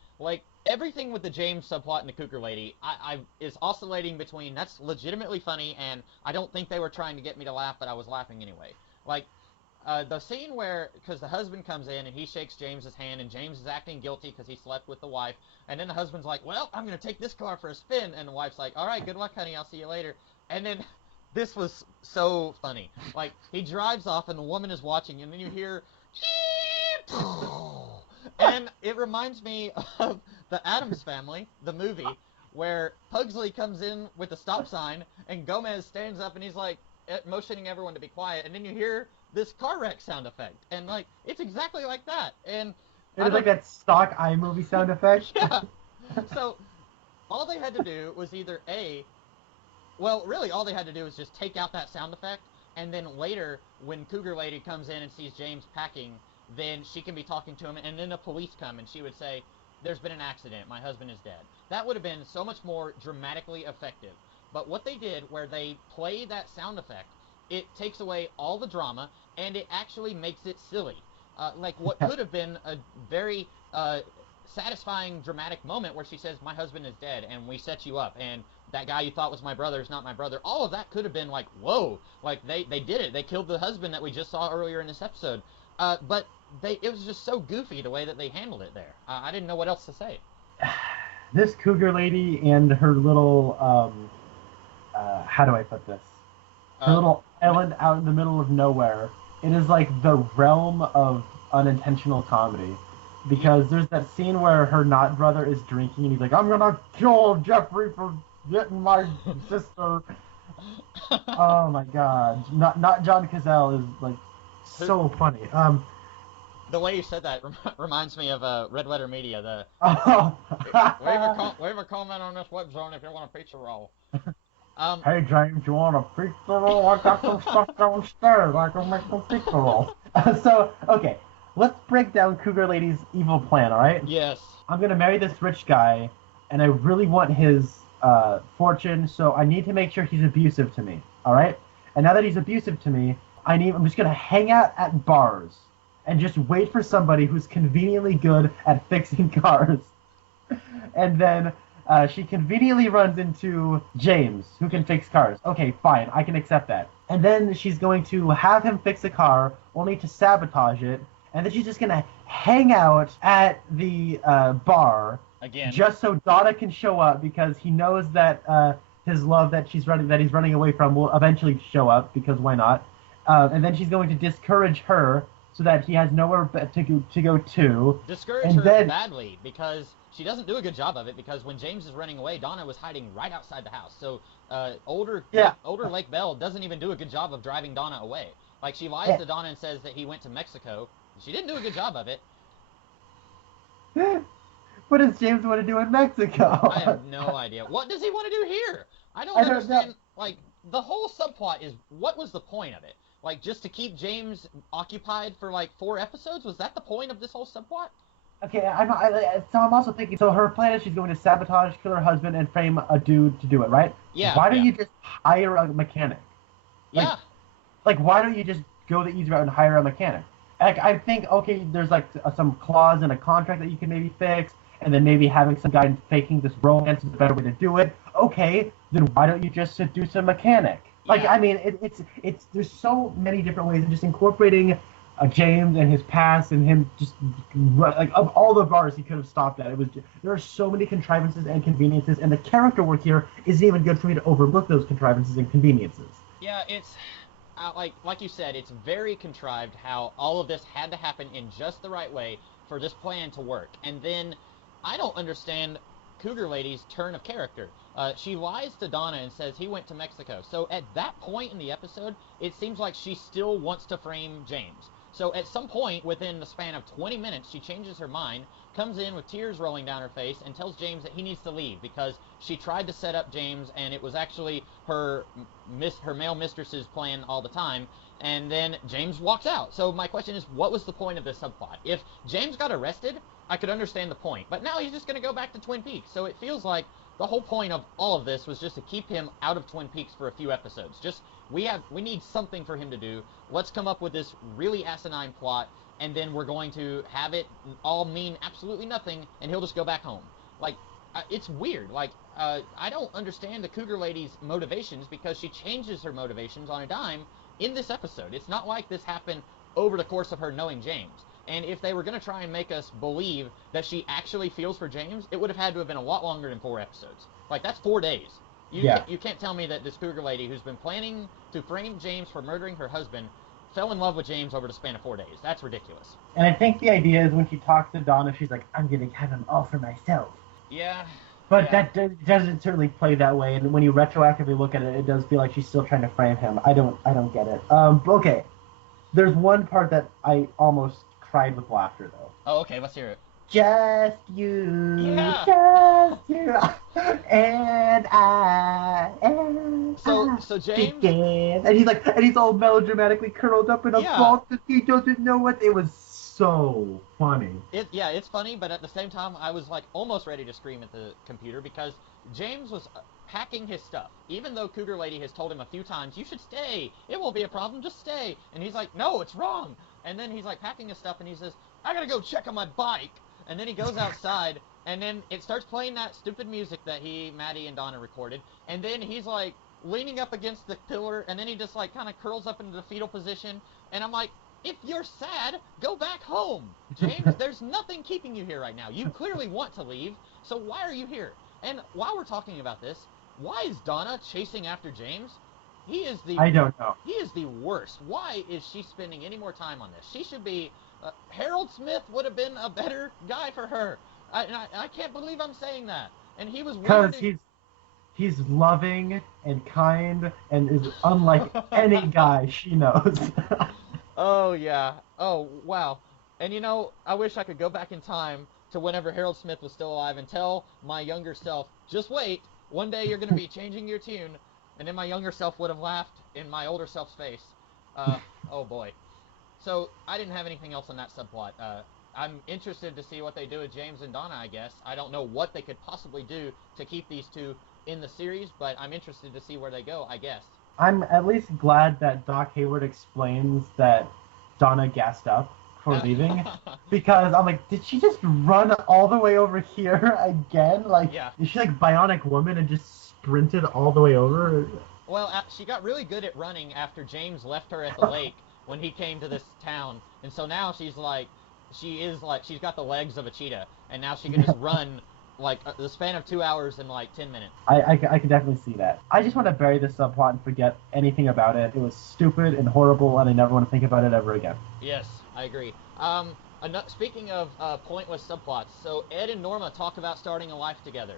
Everything with the James subplot and the cougar lady, I is oscillating between that's legitimately funny and I don't think they were trying to get me to laugh, but I was laughing anyway. The scene where, because the husband comes in and he shakes James's hand and James is acting guilty because he slept with the wife, and then the husband's like, well, I'm going to take this car for a spin, and the wife's like, all right, good luck, honey, I'll see you later. And then this was so funny. He drives off and the woman is watching, and then you hear, and it reminds me of the Addams Family, the movie, where Pugsley comes in with a stop sign and Gomez stands up and he's motioning everyone to be quiet, and then you hear this car wreck sound effect, and it's exactly like that, and it's like that stock iMovie sound effect. Yeah. So all they had to do was either really all they had to do was just take out that sound effect, and then later, when Cougar Lady comes in and sees James packing, then she can be talking to him, and then the police come, and she would say, "There's been an accident. My husband is dead." That would have been so much more dramatically effective. But what they did, where they play that sound effect, it takes away all the drama, and it actually makes it silly. Like what could have been a very satisfying, dramatic moment where she says, "My husband is dead, and we set you up, and that guy you thought was my brother is not my brother." All of that could have been like, whoa, like they did it. They killed the husband that we just saw earlier in this episode. But it was just so goofy the way that they handled it there. I didn't know what else to say. This Cougar Lady and her little, how do I put this? Her little island out in the middle of nowhere. It is like the realm of unintentional comedy. Because there's that scene where her not brother is drinking and he's like, "I'm gonna kill Jeffrey for getting my sister." Oh my god. Not John Cazale is like so funny. The way you said that reminds me of Red Letter Media. Leave a comment on this web zone if you want a pizza roll. Hey James, you want a pizza roll? I got some stuff downstairs. I can make some pizza roll. Okay, let's break down Cougar Lady's evil plan, alright? Yes. I'm gonna marry this rich guy, and I really want his fortune, so I need to make sure he's abusive to me, alright? And now that he's abusive to me, I'm just gonna hang out at bars and just wait for somebody who's conveniently good at fixing cars. And then she conveniently runs into James, who can fix cars. Okay, fine, I can accept that. And then she's going to have him fix a car, only to sabotage it, and then she's just gonna hang out at the bar again, just so Donna can show up, because he knows that his love that he's running away from will eventually show up, because why not? And then she's going to discourage her so that he has nowhere to go to. Discourage her badly, because she doesn't do a good job of it, because when James is running away, Donna was hiding right outside the house. So older Lake Bell doesn't even do a good job of driving Donna away. Like, she lies to Donna and says that he went to Mexico. She didn't do a good job of it. What does James want to do in Mexico? I have no idea. What does he want to do here? I don't understand. Like, the whole subplot is, what was the point of it? Like, just to keep James occupied for, like, 4 episodes? Was that the point of this whole subplot? Okay, so I'm also thinking, so her plan is she's going to sabotage, kill her husband, and frame a dude to do it, right? Yeah. Why don't you just hire a mechanic? Like, why don't you just go the easy route and hire a mechanic? Like, I think, okay, there's, like, some clause in a contract that you can maybe fix, and then maybe having some guy faking this romance is a better way to do it. Okay, then why don't you just seduce a mechanic? Like, I mean, it's there's so many different ways of just incorporating James and his past and him just, like, of all the bars he could have stopped at. There are so many contrivances and conveniences, and the character work here isn't even good for me to overlook those contrivances and conveniences. Yeah, it's, like you said, it's very contrived how all of this had to happen in just the right way for this plan to work. And then, I don't understand Cougar Lady's turn of character. She lies to Donna and says he went to Mexico. So at that point in the episode, it seems like she still wants to frame James. So at some point within the span of 20 minutes, she changes her mind, comes in with tears rolling down her face, and tells James that he needs to leave because she tried to set up James, and it was actually her male mistress's plan all the time. And then James walks out. So my question is, what was the point of this subplot? If James got arrested, I could understand the point. But now he's just going to go back to Twin Peaks. So it feels like the whole point of all of this was just to keep him out of Twin Peaks for a few episodes. Just, we need something for him to do. Let's come up with this really asinine plot, and then we're going to have it all mean absolutely nothing, and he'll just go back home. Like, it's weird. Like, I don't understand the Cougar Lady's motivations, because she changes her motivations on a dime in this episode. It's not like this happened over the course of her knowing James. And if they were going to try and make us believe that she actually feels for James, it would have had to have been a lot longer than 4 episodes. Like, that's 4 days. You can't tell me that this Cougar Lady, who's been planning to frame James for murdering her husband, fell in love with James over the span of 4 days. That's ridiculous. And I think the idea is when she talks to Donna, she's like, I'm going to have him all for myself. Yeah. But that doesn't certainly play that way. And when you retroactively look at it, it does feel like she's still trying to frame him. I don't get it. Okay. There's one part that I almost cried with laughter, though. Oh, okay. Let's hear it. Just you, Yeah. just you, and I, and So James, again. And he's all melodramatically curled up in a yeah, ball because he doesn't know what. It was so funny. it's funny, but at the same time, I was like almost ready to scream at the computer because James was packing his stuff. Even though Cougar Lady has told him a few times, "You should stay. It won't be a problem. Just stay." And he's like, "No, it's wrong." And then he's like packing his stuff, and he says, "I gotta go check on my bike." And then he goes outside, and then it starts playing that stupid music that Maddie, and Donna recorded. And then he's like leaning up against the pillar, and then he just like kind of curls up into the fetal position. And I'm like, if you're sad, go back home. James, there's nothing keeping you here right now. You clearly want to leave, so why are you here? And while we're talking about this, why is Donna chasing after James? He is the I don't know. he is the worst. Why is she spending any more time on this? She should be Harold Smith would have been a better guy for her. I can't believe I'm saying that. And he was Because weird. he's loving and kind and is unlike any guy she knows. Oh yeah. Oh wow. And I wish I could go back in time to whenever Harold Smith was still alive and tell my younger self, just wait, one day you're gonna be changing your tune, and then my younger self would have laughed in my older self's face. Oh boy. So I didn't have anything else on that subplot. I'm interested to see what they do with James and Donna, I guess. I don't know what they could possibly do to keep these two in the series, but I'm interested to see where they go, I guess. I'm at least glad that Doc Hayward explains that Donna gassed up for leaving. Because I'm like, did she just run all the way over here again? Like, Yeah. is she like Bionic Woman and just sprinted all the way over? Well, she got really good at running after James left her at the lake when he came to this town, and so now she's got the legs of a cheetah, and now she can just run like the span of 2 hours in like 10 minutes. I can definitely see that. I just want to bury this subplot and forget anything about it. It was stupid and horrible, and I never want to think about it ever again. Yes, I agree. Speaking of pointless subplots, so Ed and Norma talk about starting a life together.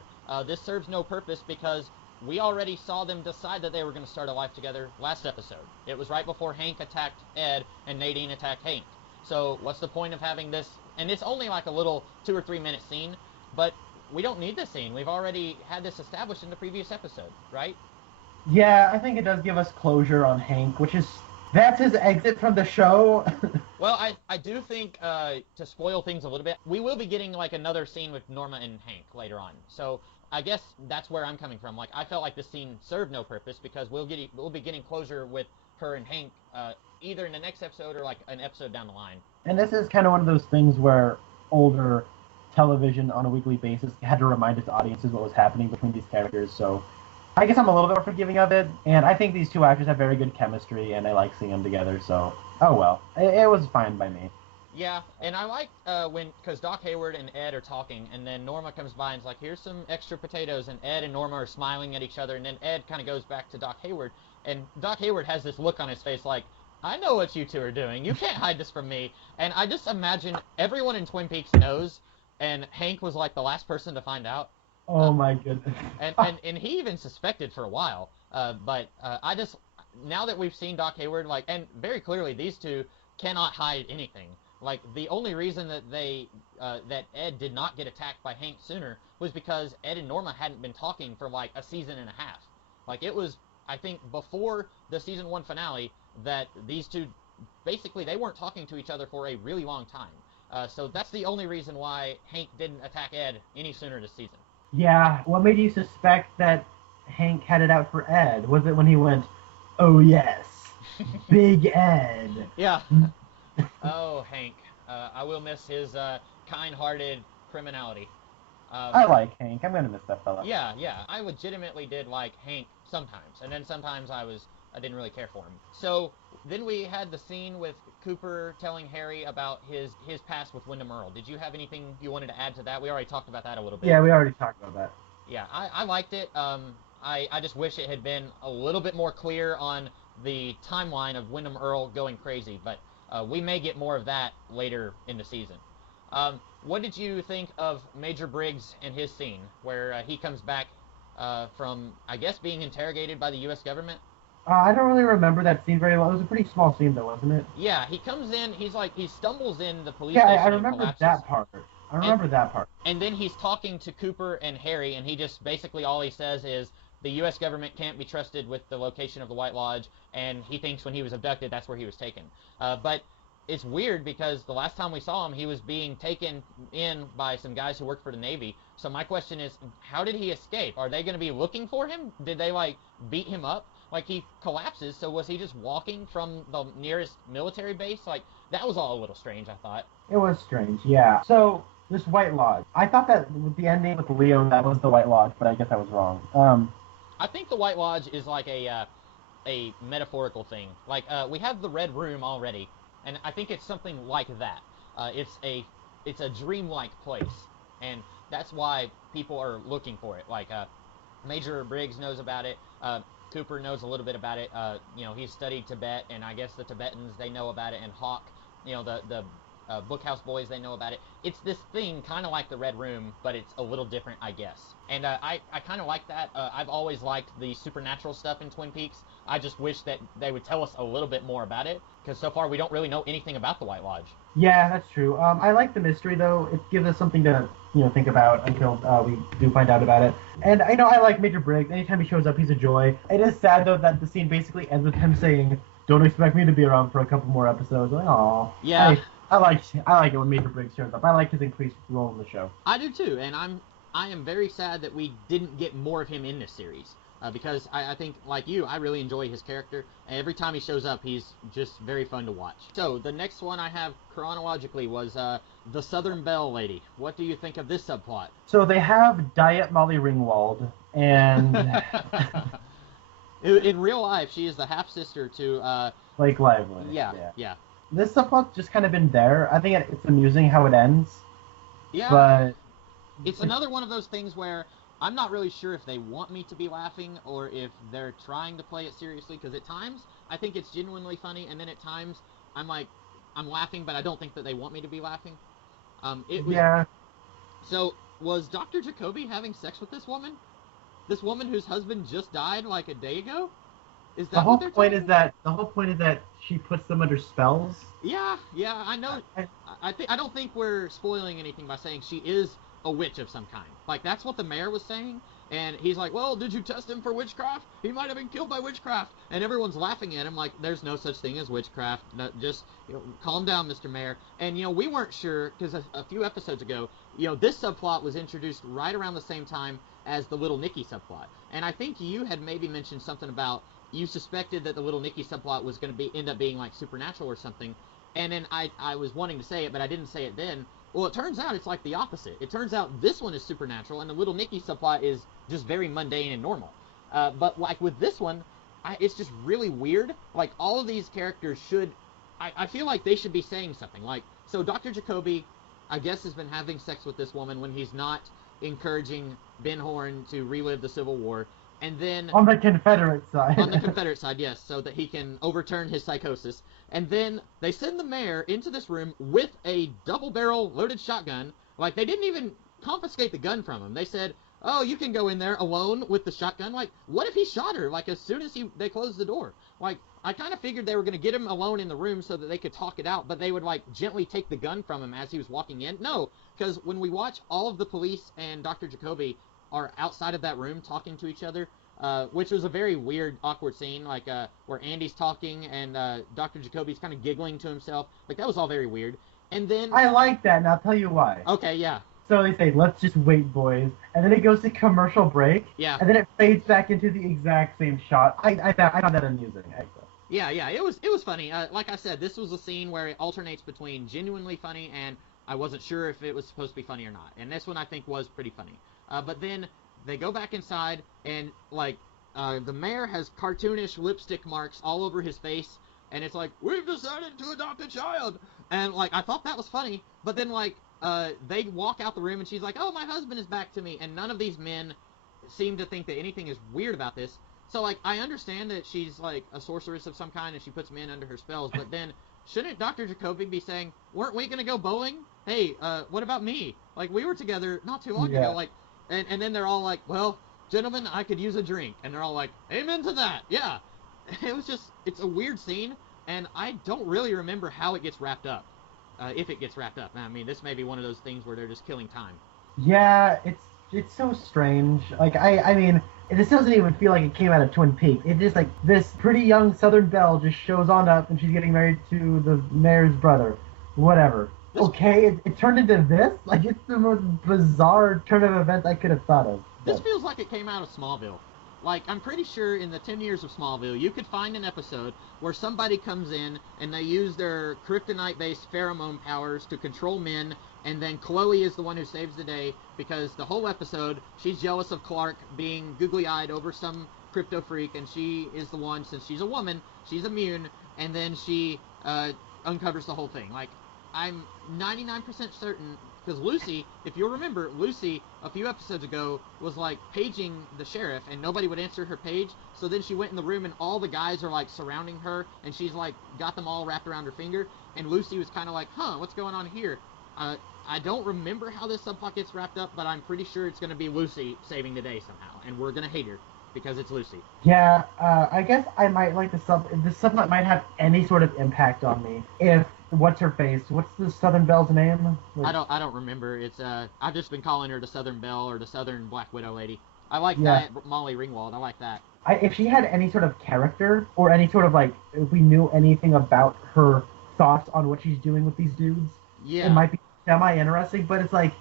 This serves no purpose because we already saw them decide that they were going to start a life together last episode. It was right before Hank attacked Ed and Nadine attacked Hank. So what's the point of having this? And it's only like a little 2 or 3 minute scene, but we don't need this scene. We've already had this established in the previous episode, right? Yeah, I think it does give us closure on Hank, that's his exit from the show. Well, I do think, to spoil things a little bit, we will be getting like another scene with Norma and Hank later on. So I guess that's where I'm coming from. Like, I felt like this scene served no purpose because we'll be getting closure with her and Hank, either in the next episode or like an episode down the line. And this is kind of one of those things where older television on a weekly basis had to remind its audiences what was happening between these characters. So I guess I'm a little bit more forgiving of it. And I think these two actors have very good chemistry, and I like seeing them together. So, oh well. It was fine by me. Yeah, and I like because Doc Hayward and Ed are talking, and then Norma comes by and is like, "Here's some extra potatoes," and Ed and Norma are smiling at each other, and then Ed kind of goes back to Doc Hayward, and Doc Hayward has this look on his face like, "I know what you two are doing. You can't hide this from me." And I just imagine everyone in Twin Peaks knows, and Hank was like the last person to find out. Oh my goodness. And he even suspected for a while. But I just now that we've seen Doc Hayward, like, and very clearly these two cannot hide anything. Like, the only reason that that Ed did not get attacked by Hank sooner was because Ed and Norma hadn't been talking for like a season and a half. Like, it was, I think, before the season 1 finale that these two basically they weren't talking to each other for a really long time. So that's the only reason why Hank didn't attack Ed any sooner this season. Yeah, what made you suspect that Hank had it out for Ed? Was it when he went, "Oh yes, Big Ed"? Yeah. Oh, Hank. I will miss his kind-hearted criminality. I like Hank. I'm gonna miss that fella. Yeah, yeah. I legitimately did like Hank sometimes, and then sometimes I didn't really care for him. So then we had the scene with Cooper telling Harry about his past with Wyndham Earl. Did you have anything you wanted to add to that? We already talked about that a little bit. Yeah, we already talked about that. Yeah, I liked it. I just wish it had been a little bit more clear on the timeline of Wyndham Earl going crazy, but we may get more of that later in the season. What did you think of Major Briggs and his scene, where he comes back from, I guess, being interrogated by the U.S. government? I don't really remember that scene very well. It was a pretty small scene, though, wasn't it? Yeah, he comes in. He stumbles in the police Yeah, station. I and remember collapses. that part. I remember that part. And then he's talking to Cooper and Harry, and he just basically all he says is the U.S. government can't be trusted with the location of the White Lodge, and he thinks when he was abducted, that's where he was taken. But it's weird because the last time we saw him, he was being taken in by some guys who work for the Navy. So my question is, how did he escape? Are they going to be looking for him? Did they, like, beat him up? Like, he collapses, so was he just walking from the nearest military base? Like, that was all a little strange, I thought. It was strange, yeah. So, this White Lodge. I thought that with the ending with Leo, that was the White Lodge, but I guess I was wrong. I think the White Lodge is like a metaphorical thing. Like, we have the Red Room already, and I think it's something like that. It's a dreamlike place, and that's why people are looking for it. Like, Major Briggs knows about it. Cooper knows a little bit about it. He's studied Tibet, and I guess the Tibetans, they know about it, and Hawk, the Bookhouse Boys, they know about it. It's this thing kind of like the Red Room, but it's a little different, I guess. And I kind of like that. I've always liked the supernatural stuff in Twin Peaks. I just wish that they would tell us a little bit more about it, because so far we don't really know anything about the White Lodge. Yeah, that's true. I like the mystery, though. It gives us something to think about until we do find out about it. And I like Major Briggs. Anytime he shows up, he's a joy. It is sad, though, that the scene basically ends with him saying, "Don't expect me to be around for a couple more episodes." Like, aw. Yeah. I like it when Major Briggs shows up. I like his increased role in the show. I do too, and I am very sad that we didn't get more of him in this series. Because I think, like you, I really enjoy his character. And every time he shows up, he's just very fun to watch. So, the next one I have chronologically was the Southern Belle Lady. What do you think of this subplot? So, they have Diet Molly Ringwald, and... In real life, she is the half-sister to... Blake Lively. Yeah. This subplot's just kind of been there. I think it's amusing how it ends. Yeah. But... It's another one of those things where... I'm not really sure if they want me to be laughing or if they're trying to play it seriously, because at times I think it's genuinely funny, and then at times I'm laughing, but I don't think that they want me to be laughing. Yeah. So, was Dr. Jacoby having sex with this woman? This woman whose husband just died like a day ago? Is that what they're talking about? The whole point is that she puts them under spells? Yeah, I know. I don't think we're spoiling anything by saying she is a witch of some kind. Like, that's what the mayor was saying, and he's like, well, did you test him for witchcraft? He might have been killed by witchcraft. And everyone's laughing at him like, there's no such thing as witchcraft. No, just, calm down, Mr. Mayor. And, we weren't sure, because a few episodes ago, this subplot was introduced right around the same time as the Little Nicky subplot. And I think you had maybe mentioned something about you suspected that the Little Nicky subplot was going to end up being, like, supernatural or something. And then I was wanting to say it, but I didn't say it then. Well, it turns out it's like the opposite. It turns out this one is supernatural, and the Little Nicky subplot is just very mundane and normal. But, like, with this one, it's just really weird. Like, all of these characters should... I feel like they should be saying something. Like, so Dr. Jacoby, I guess, has been having sex with this woman when he's not encouraging Ben Horne to relive the Civil War. And then... On the Confederate side. On the Confederate side, yes, so that he can overturn his psychosis. And then they send the mayor into this room with a double-barrel loaded shotgun. Like, they didn't even confiscate the gun from him. They said, oh, you can go in there alone with the shotgun. Like, what if he shot her, like, as soon as they closed the door? Like, I kind of figured they were going to get him alone in the room so that they could talk it out, but they would, like, gently take the gun from him as he was walking in. No, because when we watch, all of the police and Dr. Jacoby are outside of that room talking to each other, which was a very weird, awkward scene, like, where Andy's talking and Dr. Jacoby's kind of giggling to himself. Like, that was all very weird. And then... I like that, and I'll tell you why. Okay, yeah. So they say, let's just wait, boys. And then it goes to commercial break. Yeah. And then it fades back into the exact same shot. I found that amusing, actually. Yeah, it was funny. Like I said, this was a scene where it alternates between genuinely funny and I wasn't sure if it was supposed to be funny or not. And this one I think was pretty funny. But then they go back inside and, like, the mayor has cartoonish lipstick marks all over his face. And it's like, we've decided to adopt a child. And, like, I thought that was funny. But then, like, they walk out the room and she's like, oh, my husband is back to me. And none of these men seem to think that anything is weird about this. So, like, I understand that she's, like, a sorceress of some kind and she puts men under her spells, but then shouldn't Dr. Jacoby be saying, weren't we going to go bowling? Hey, what about me? Like, we were together not too long ago, like, and then they're all like, well, gentlemen, I could use a drink. And they're all like, amen to that, yeah. It was just, it's a weird scene, and I don't really remember how it gets wrapped up. if it gets wrapped up. I mean, this may be one of those things where they're just killing time. Yeah, it's so strange. Like I mean, this doesn't even feel like it came out of Twin Peaks. It's just like this pretty young Southern belle just shows on up and she's getting married to the mayor's brother. Whatever. Okay, it turned into this? Like, it's the most bizarre turn of events I could have thought of. This feels like it came out of Smallville. Like, I'm pretty sure in the 10 years of Smallville, you could find an episode where somebody comes in and they use their kryptonite-based pheromone powers to control men, and then Chloe is the one who saves the day because the whole episode, she's jealous of Clark being googly-eyed over some crypto freak, and she is the one, since she's a woman, she's immune, and then she uncovers the whole thing. Like, I'm 99% certain, because Lucy, if you'll remember, Lucy, a few episodes ago, was, like, paging the sheriff, and nobody would answer her page, so then she went in the room, and all the guys are, like, surrounding her, and she's, like, got them all wrapped around her finger, and Lucy was kind of like, huh, what's going on here? I don't remember how this subplot gets wrapped up, but I'm pretty sure it's going to be Lucy saving the day somehow, and we're going to hate her, because it's Lucy. Yeah, I guess I might like the subplot might have any sort of impact on me if what's the Southern Belle's name? I don't remember. It's I've just been calling her the Southern Belle or the Southern Black Widow lady. I like that, Molly Ringwald. I like that. If she had any sort of character or any sort of like, if we knew anything about her thoughts on what she's doing with these dudes, it might be semi-interesting. But it's like,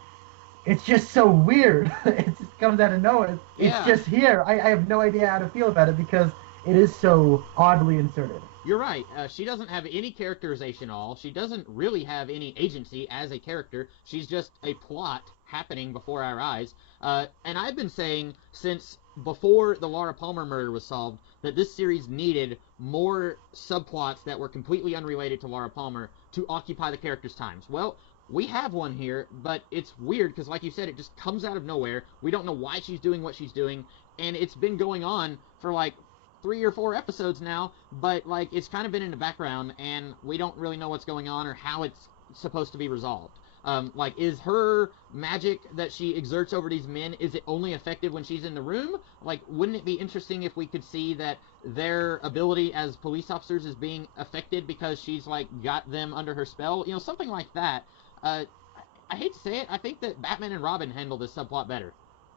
it's just so weird. It just comes out of nowhere. It's just here. I have no idea how to feel about it because it is so oddly inserted. You're right. She doesn't have any characterization at all. She doesn't really have any agency as a character. She's just a plot happening before our eyes. And I've been saying since before the Laura Palmer murder was solved that this series needed more subplots that were completely unrelated to Laura Palmer to occupy the characters' times. Well, we have one here, but it's weird because, like you said, it just comes out of nowhere. We don't know why she's doing what she's doing, and it's been going on for like 3 or 4 episodes now, but like it's kind of been in the background, and we don't really know what's going on or how it's supposed to be resolved. Like, is her magic that she exerts over these men, is it only effective when she's in the room? Like, wouldn't it be interesting if we could see that their ability as police officers is being affected because she's, like, got them under her spell? You know, something like that. I hate to say it, I think that Batman and Robin handle this subplot better.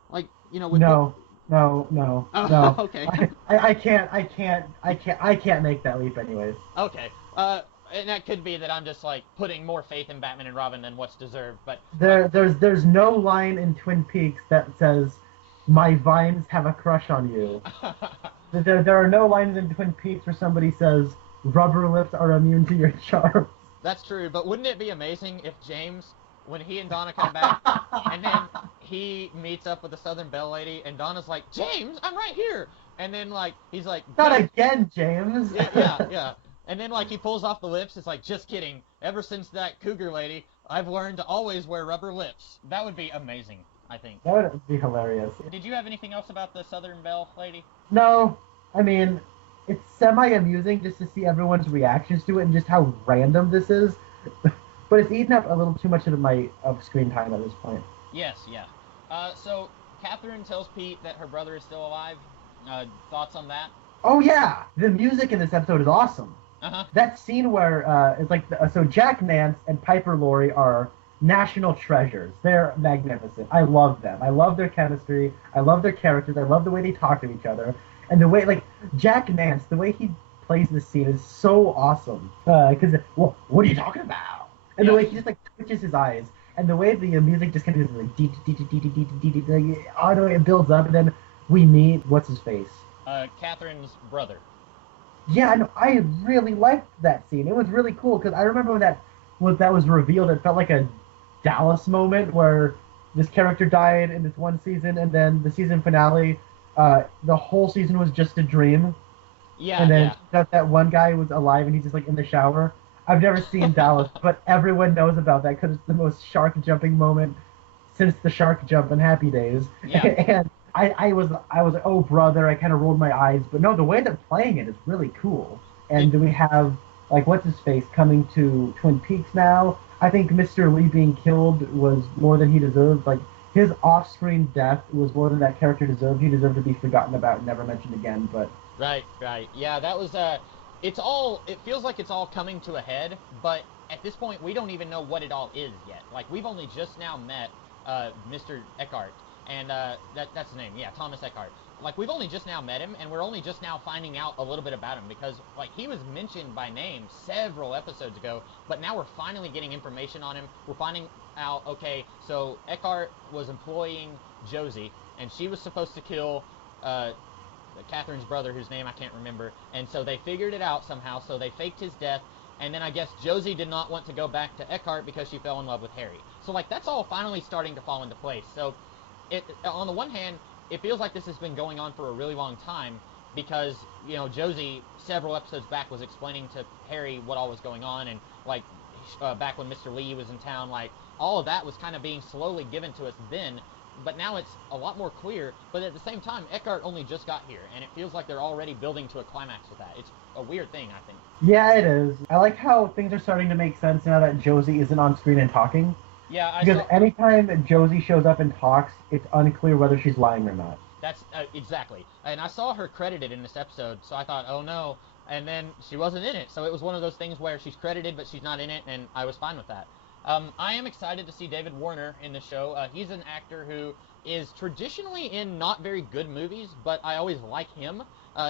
Like, you know, with No. Oh, okay. I can't make that leap anyways. Okay. And that could be that I'm just like putting more faith in Batman and Robin than what's deserved, but there's no line in Twin Peaks that says my vines have a crush on you. there are no lines in Twin Peaks where somebody says rubber lips are immune to your charms. That's true, but wouldn't it be amazing if James, when he and Donna come back, and then he meets up with the Southern Belle lady, and Donna's like, James, I'm right here, and then like he's like, not again, James. yeah. And then, like, he pulls off the lips. It's like, just kidding. Ever since that cougar lady, I've learned to always wear rubber lips. That would be amazing, I think. That would be hilarious. Did you have anything else about the Southern Belle lady? No. I mean, it's semi-amusing just to see everyone's reactions to it and just how random this is. But it's eaten up a little too much of screen time at this point. Yes, yeah. So, Catherine tells Pete that her brother is still alive. Thoughts on that? Oh, yeah. The music in this episode is awesome. Uh-huh. That scene where it's like so Jack Nance and Piper Laurie are national treasures. They're magnificent. I love them. I love their chemistry. I love their characters. I love the way they talk to each other. And the way, like, Jack Nance, the way he plays this scene is so awesome. Because, well, what are you talking about? And the way he just, like, twitches his eyes. And the way the music just kind of goes, like, it builds up. And then we meet, what's his face? Catherine's brother. Yeah, I really liked that scene. It was really cool because I remember when that was revealed, it felt like a Dallas moment where this character died in this one season, and then the season finale, the whole season was just a dream. Yeah, and then that one guy was alive and he's just like in the shower. I've never seen Dallas, but everyone knows about that because it's the most shark jumping moment since the shark jump in Happy Days. Yeah. And I was like, oh brother, I kind of rolled my eyes, but no, the way they're playing it is really cool. And we have like what's his face coming to Twin Peaks now. I think Mr. Lee being killed was more than he deserved. Like his off-screen death was more than that character deserved. He deserved to be forgotten about and never mentioned again. But right, yeah, that was it feels like it's all coming to a head, but at this point, we don't even know what it all is yet. Like, we've only just now met Mr. Eckhart, and that's his name, yeah, Thomas Eckhart. Like, we've only just now met him, and we're only just now finding out a little bit about him, because, like, he was mentioned by name several episodes ago, but now we're finally getting information on him. We're finding out, okay, so Eckhart was employing Josie, and she was supposed to kill Catherine's brother, whose name I can't remember, and so they figured it out somehow, so they faked his death, and then I guess Josie did not want to go back to Eckhart because she fell in love with Harry. So, like, that's all finally starting to fall into place. So, on the one hand, it feels like this has been going on for a really long time, because, you know, Josie, several episodes back, was explaining to Harry what all was going on, and, like, back when Mr. Lee was in town, like, all of that was kind of being slowly given to us then, but now it's a lot more clear. But at the same time, Eckhart only just got here, and it feels like they're already building to a climax with that. It's a weird thing, I think. Yeah, it is. I like how things are starting to make sense now that Josie isn't on screen and talking. Yeah, because anytime Josie shows up and talks, it's unclear whether she's lying or not. That's exactly. And I saw her credited in this episode, so I thought, oh no. And then she wasn't in it, so it was one of those things where she's credited, but she's not in it, and I was fine with that. I am excited to see David Warner in the show. He's an actor who is traditionally in not very good movies, but I always like him.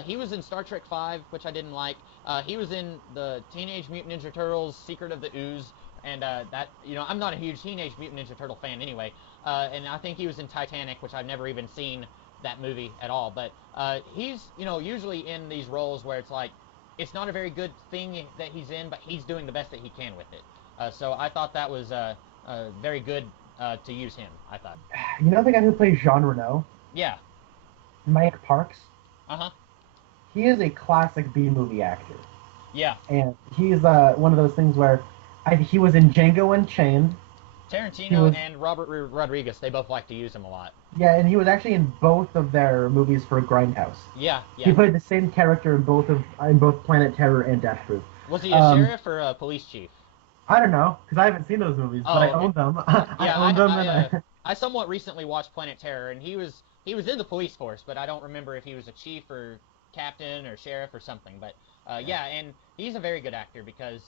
He was in Star Trek V, which I didn't like. He was in the Teenage Mutant Ninja Turtles, Secret of the Ooze, and that, you know, I'm not a huge Teenage Mutant Ninja Turtle fan anyway. And I think he was in Titanic, which I've never even seen that movie at all. But he's, you know, usually in these roles where it's like, it's not a very good thing that he's in, but he's doing the best that he can with it. So I thought that was very good to use him, I thought. You know the guy who plays Jean Reno? Yeah. Mike Parks? Uh-huh. He is a classic B-movie actor. Yeah. And he's one of those things where he was in Django Unchained. Tarantino and Robert Rodriguez, they both like to use him a lot. Yeah, and he was actually in both of their movies for Grindhouse. Yeah. He played the same character in both Planet Terror and Death Proof. Was he a sheriff or a police chief? I don't know, because I haven't seen those movies, but I own them. I somewhat recently watched Planet Terror, and he was in the police force, but I don't remember if he was a chief or captain or sheriff or something. But yeah, and he's a very good actor, because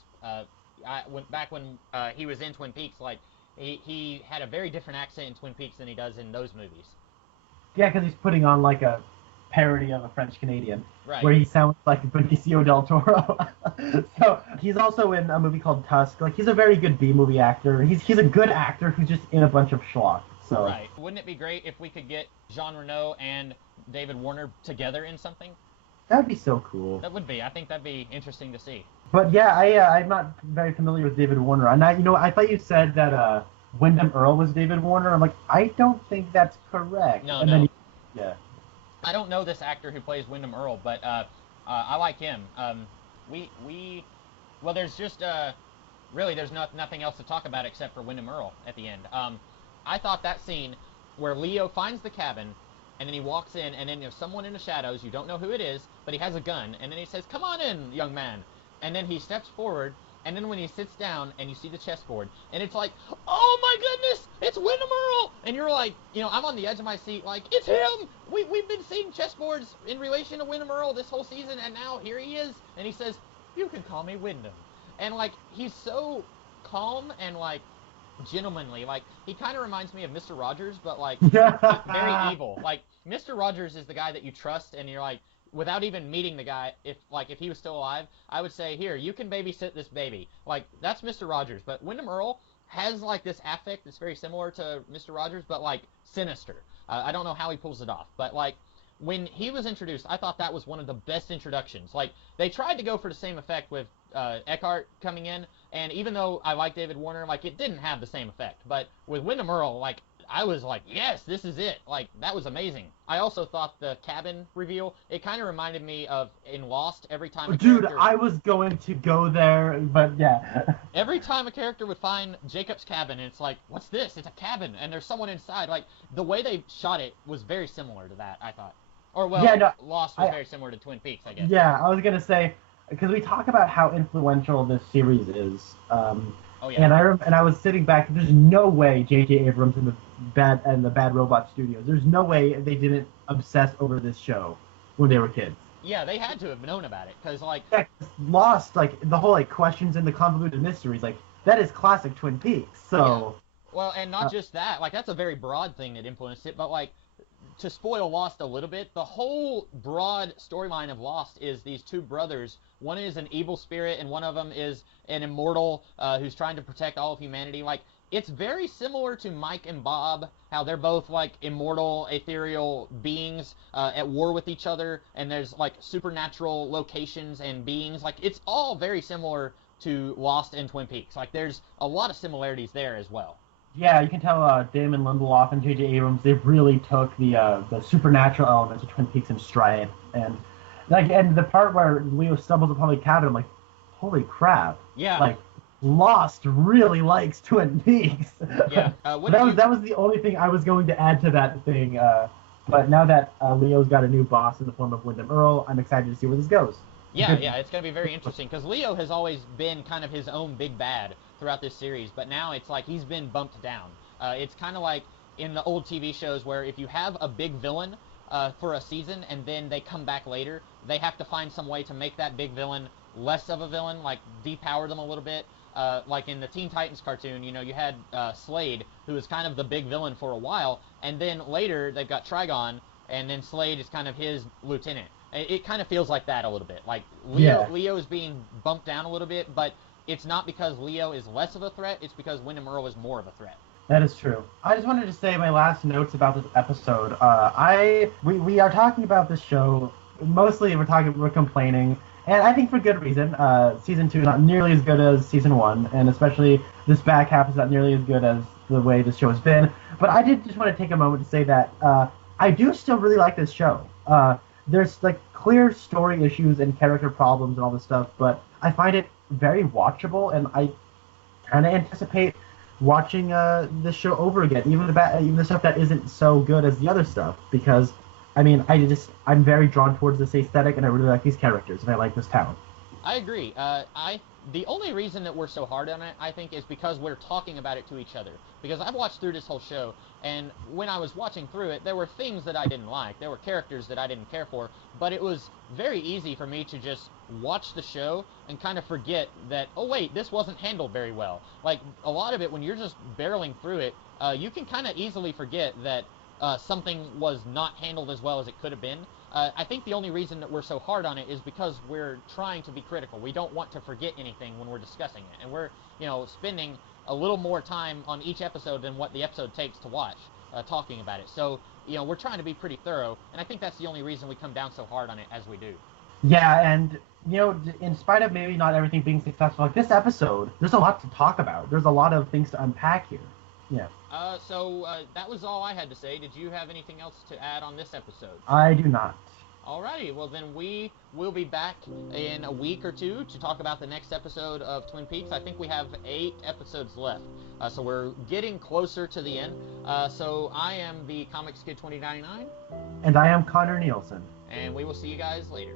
back when he was in Twin Peaks, like he had a very different accent in Twin Peaks than he does in those movies. Yeah, because he's putting on like a parody of a French Canadian, right, where he sounds like Benicio del Toro. So he's also in a movie called Tusk. Like, he's a very good B-movie actor. He's a good actor who's just in a bunch of schlock. So right, wouldn't it be great if we could get Jean Reno and David Warner together in something? That'd be so cool. That would be. I think that'd be interesting to see. But yeah, I'm not very familiar with David Warner. And I thought you said that Wyndham Earle was David Warner. I'm like, I don't think that's correct. No, and no. Then yeah. I don't know this actor who plays Wyndham Earle, but I like him. Well, there's just really there's nothing else to talk about except for Wyndham Earle at the end. I thought that scene where Leo finds the cabin, and then he walks in, and then there's someone in the shadows, you don't know who it is, but he has a gun, and then he says, "Come on in, young man," and then he steps forward, and then when he sits down, and you see the chessboard, and it's like, oh my goodness, it's Wyndham Earle, and you're like, you know, I'm on the edge of my seat, like, it's him. We've been seeing chessboards in relation to Wyndham Earle this whole season, and now here he is, and he says, "You can call me Wyndham," and like, he's so calm and like gentlemanly. Like, he kind of reminds me of Mr. Rogers, but like very evil. Like, Mr. Rogers is the guy that you trust, and you're like, without even meeting the guy, if he was still alive, I would say, here, you can babysit this baby. Like, that's Mr. Rogers. But Wyndham Earle has like this affect that's very similar to Mr. Rogers, but like sinister. I don't know how he pulls it off, but like, when he was introduced, I thought that was one of the best introductions. Like, they tried to go for the same effect with Eckhart coming in, and even though I like David Warner, like, it didn't have the same effect. But with Wyndham Earle, like, I was like, yes, this is it. Like, that was amazing. I also thought the cabin reveal, it kind of reminded me of in Lost every time I was going to go there, but yeah. Every time a character would find Jacob's cabin, and it's like, what's this? It's a cabin, and there's someone inside. Like, the way they shot it was very similar to that, I thought. Or, well, yeah, no, Lost was very similar to Twin Peaks, I guess. Yeah, I was going to say, because we talk about how influential this series is. Oh, yeah. And I was sitting back. There's no way J.J. Abrams and the Bad Robot Studios. There's no way they didn't obsess over this show when they were kids. Yeah, they had to have known about it, because, like... Yeah, 'cause Lost, like, the whole, like, questions and the convoluted mysteries, like, that is classic Twin Peaks, Yeah. so... Well, and not just that, like, that's a very broad thing that influenced it, but, like, to spoil Lost a little bit, the whole broad storyline of Lost is these two brothers. One is an evil spirit, and one of them is an immortal who's trying to protect all of humanity. Like, it's very similar to Mike and Bob, how they're both like immortal, ethereal beings at war with each other, and there's like supernatural locations and beings. Like, it's all very similar to Lost and Twin Peaks. Like, there's a lot of similarities there as well. Yeah, you can tell Damon Lindelof and J.J. Abrams, they really took the supernatural elements of Twin Peaks in stride. And, like, and the part where Leo stumbles upon the cabin, I'm like, holy crap. Yeah. Like, Lost really likes Twin Peaks. Yeah. That was the only thing I was going to add to that thing. But now that Leo's got a new boss in the form of Wyndham Earl, I'm excited to see where this goes. Yeah, it's going to be very interesting, because Leo has always been kind of his own big bad throughout this series, but now it's like he's been bumped down. It's kind of like in the old TV shows where if you have a big villain for a season and then they come back later, they have to find some way to make that big villain less of a villain, like depower them a little bit. Like in the Teen Titans cartoon, you know, you had Slade, who was kind of the big villain for a while, and then later they've got Trigon, and then Slade is kind of his lieutenant. It kind of feels like that a little bit. Like, Leo is being bumped down a little bit, but it's not because Leo is less of a threat, it's because Wyndham Earl is more of a threat. That is true. I just wanted to say my last notes about this episode. We are talking about this show, mostly we're complaining, and I think for good reason. Season 2 is not nearly as good as Season 1, and especially this back half is not nearly as good as the way this show has been. But I did just want to take a moment to say that I do still really like this show. There's like clear story issues and character problems and all this stuff, but I find it very watchable, and I kind of anticipate watching this show over again, even the stuff that isn't so good as the other stuff, because I mean, I'm very drawn towards this aesthetic, and I really like these characters, and I like this town. I agree. The only reason that we're so hard on it, I think, is because we're talking about it to each other. Because I've watched through this whole show, and when I was watching through it, there were things that I didn't like. There were characters that I didn't care for. But it was very easy for me to just watch the show and kind of forget that, oh wait, this wasn't handled very well. Like, a lot of it, when you're just barreling through it, you can kind of easily forget that something was not handled as well as it could have been. I think the only reason that we're so hard on it is because we're trying to be critical. We don't want to forget anything when we're discussing it. And we're, spending a little more time on each episode than what the episode takes to watch, talking about it. So, we're trying to be pretty thorough, and I think that's the only reason we come down so hard on it as we do. Yeah, and, in spite of maybe not everything being successful, like this episode, there's a lot to talk about. There's a lot of things to unpack here. Yeah. So that was all I had to say. Did you have anything else to add on this episode? I do not. Alrighty, well then we will be back in a week or two to talk about the next episode of Twin Peaks. I think we have 8 episodes left, so we're getting closer to the end. So I am the Comics Kid 2099. And I am Connor Nielsen. And we will see you guys later.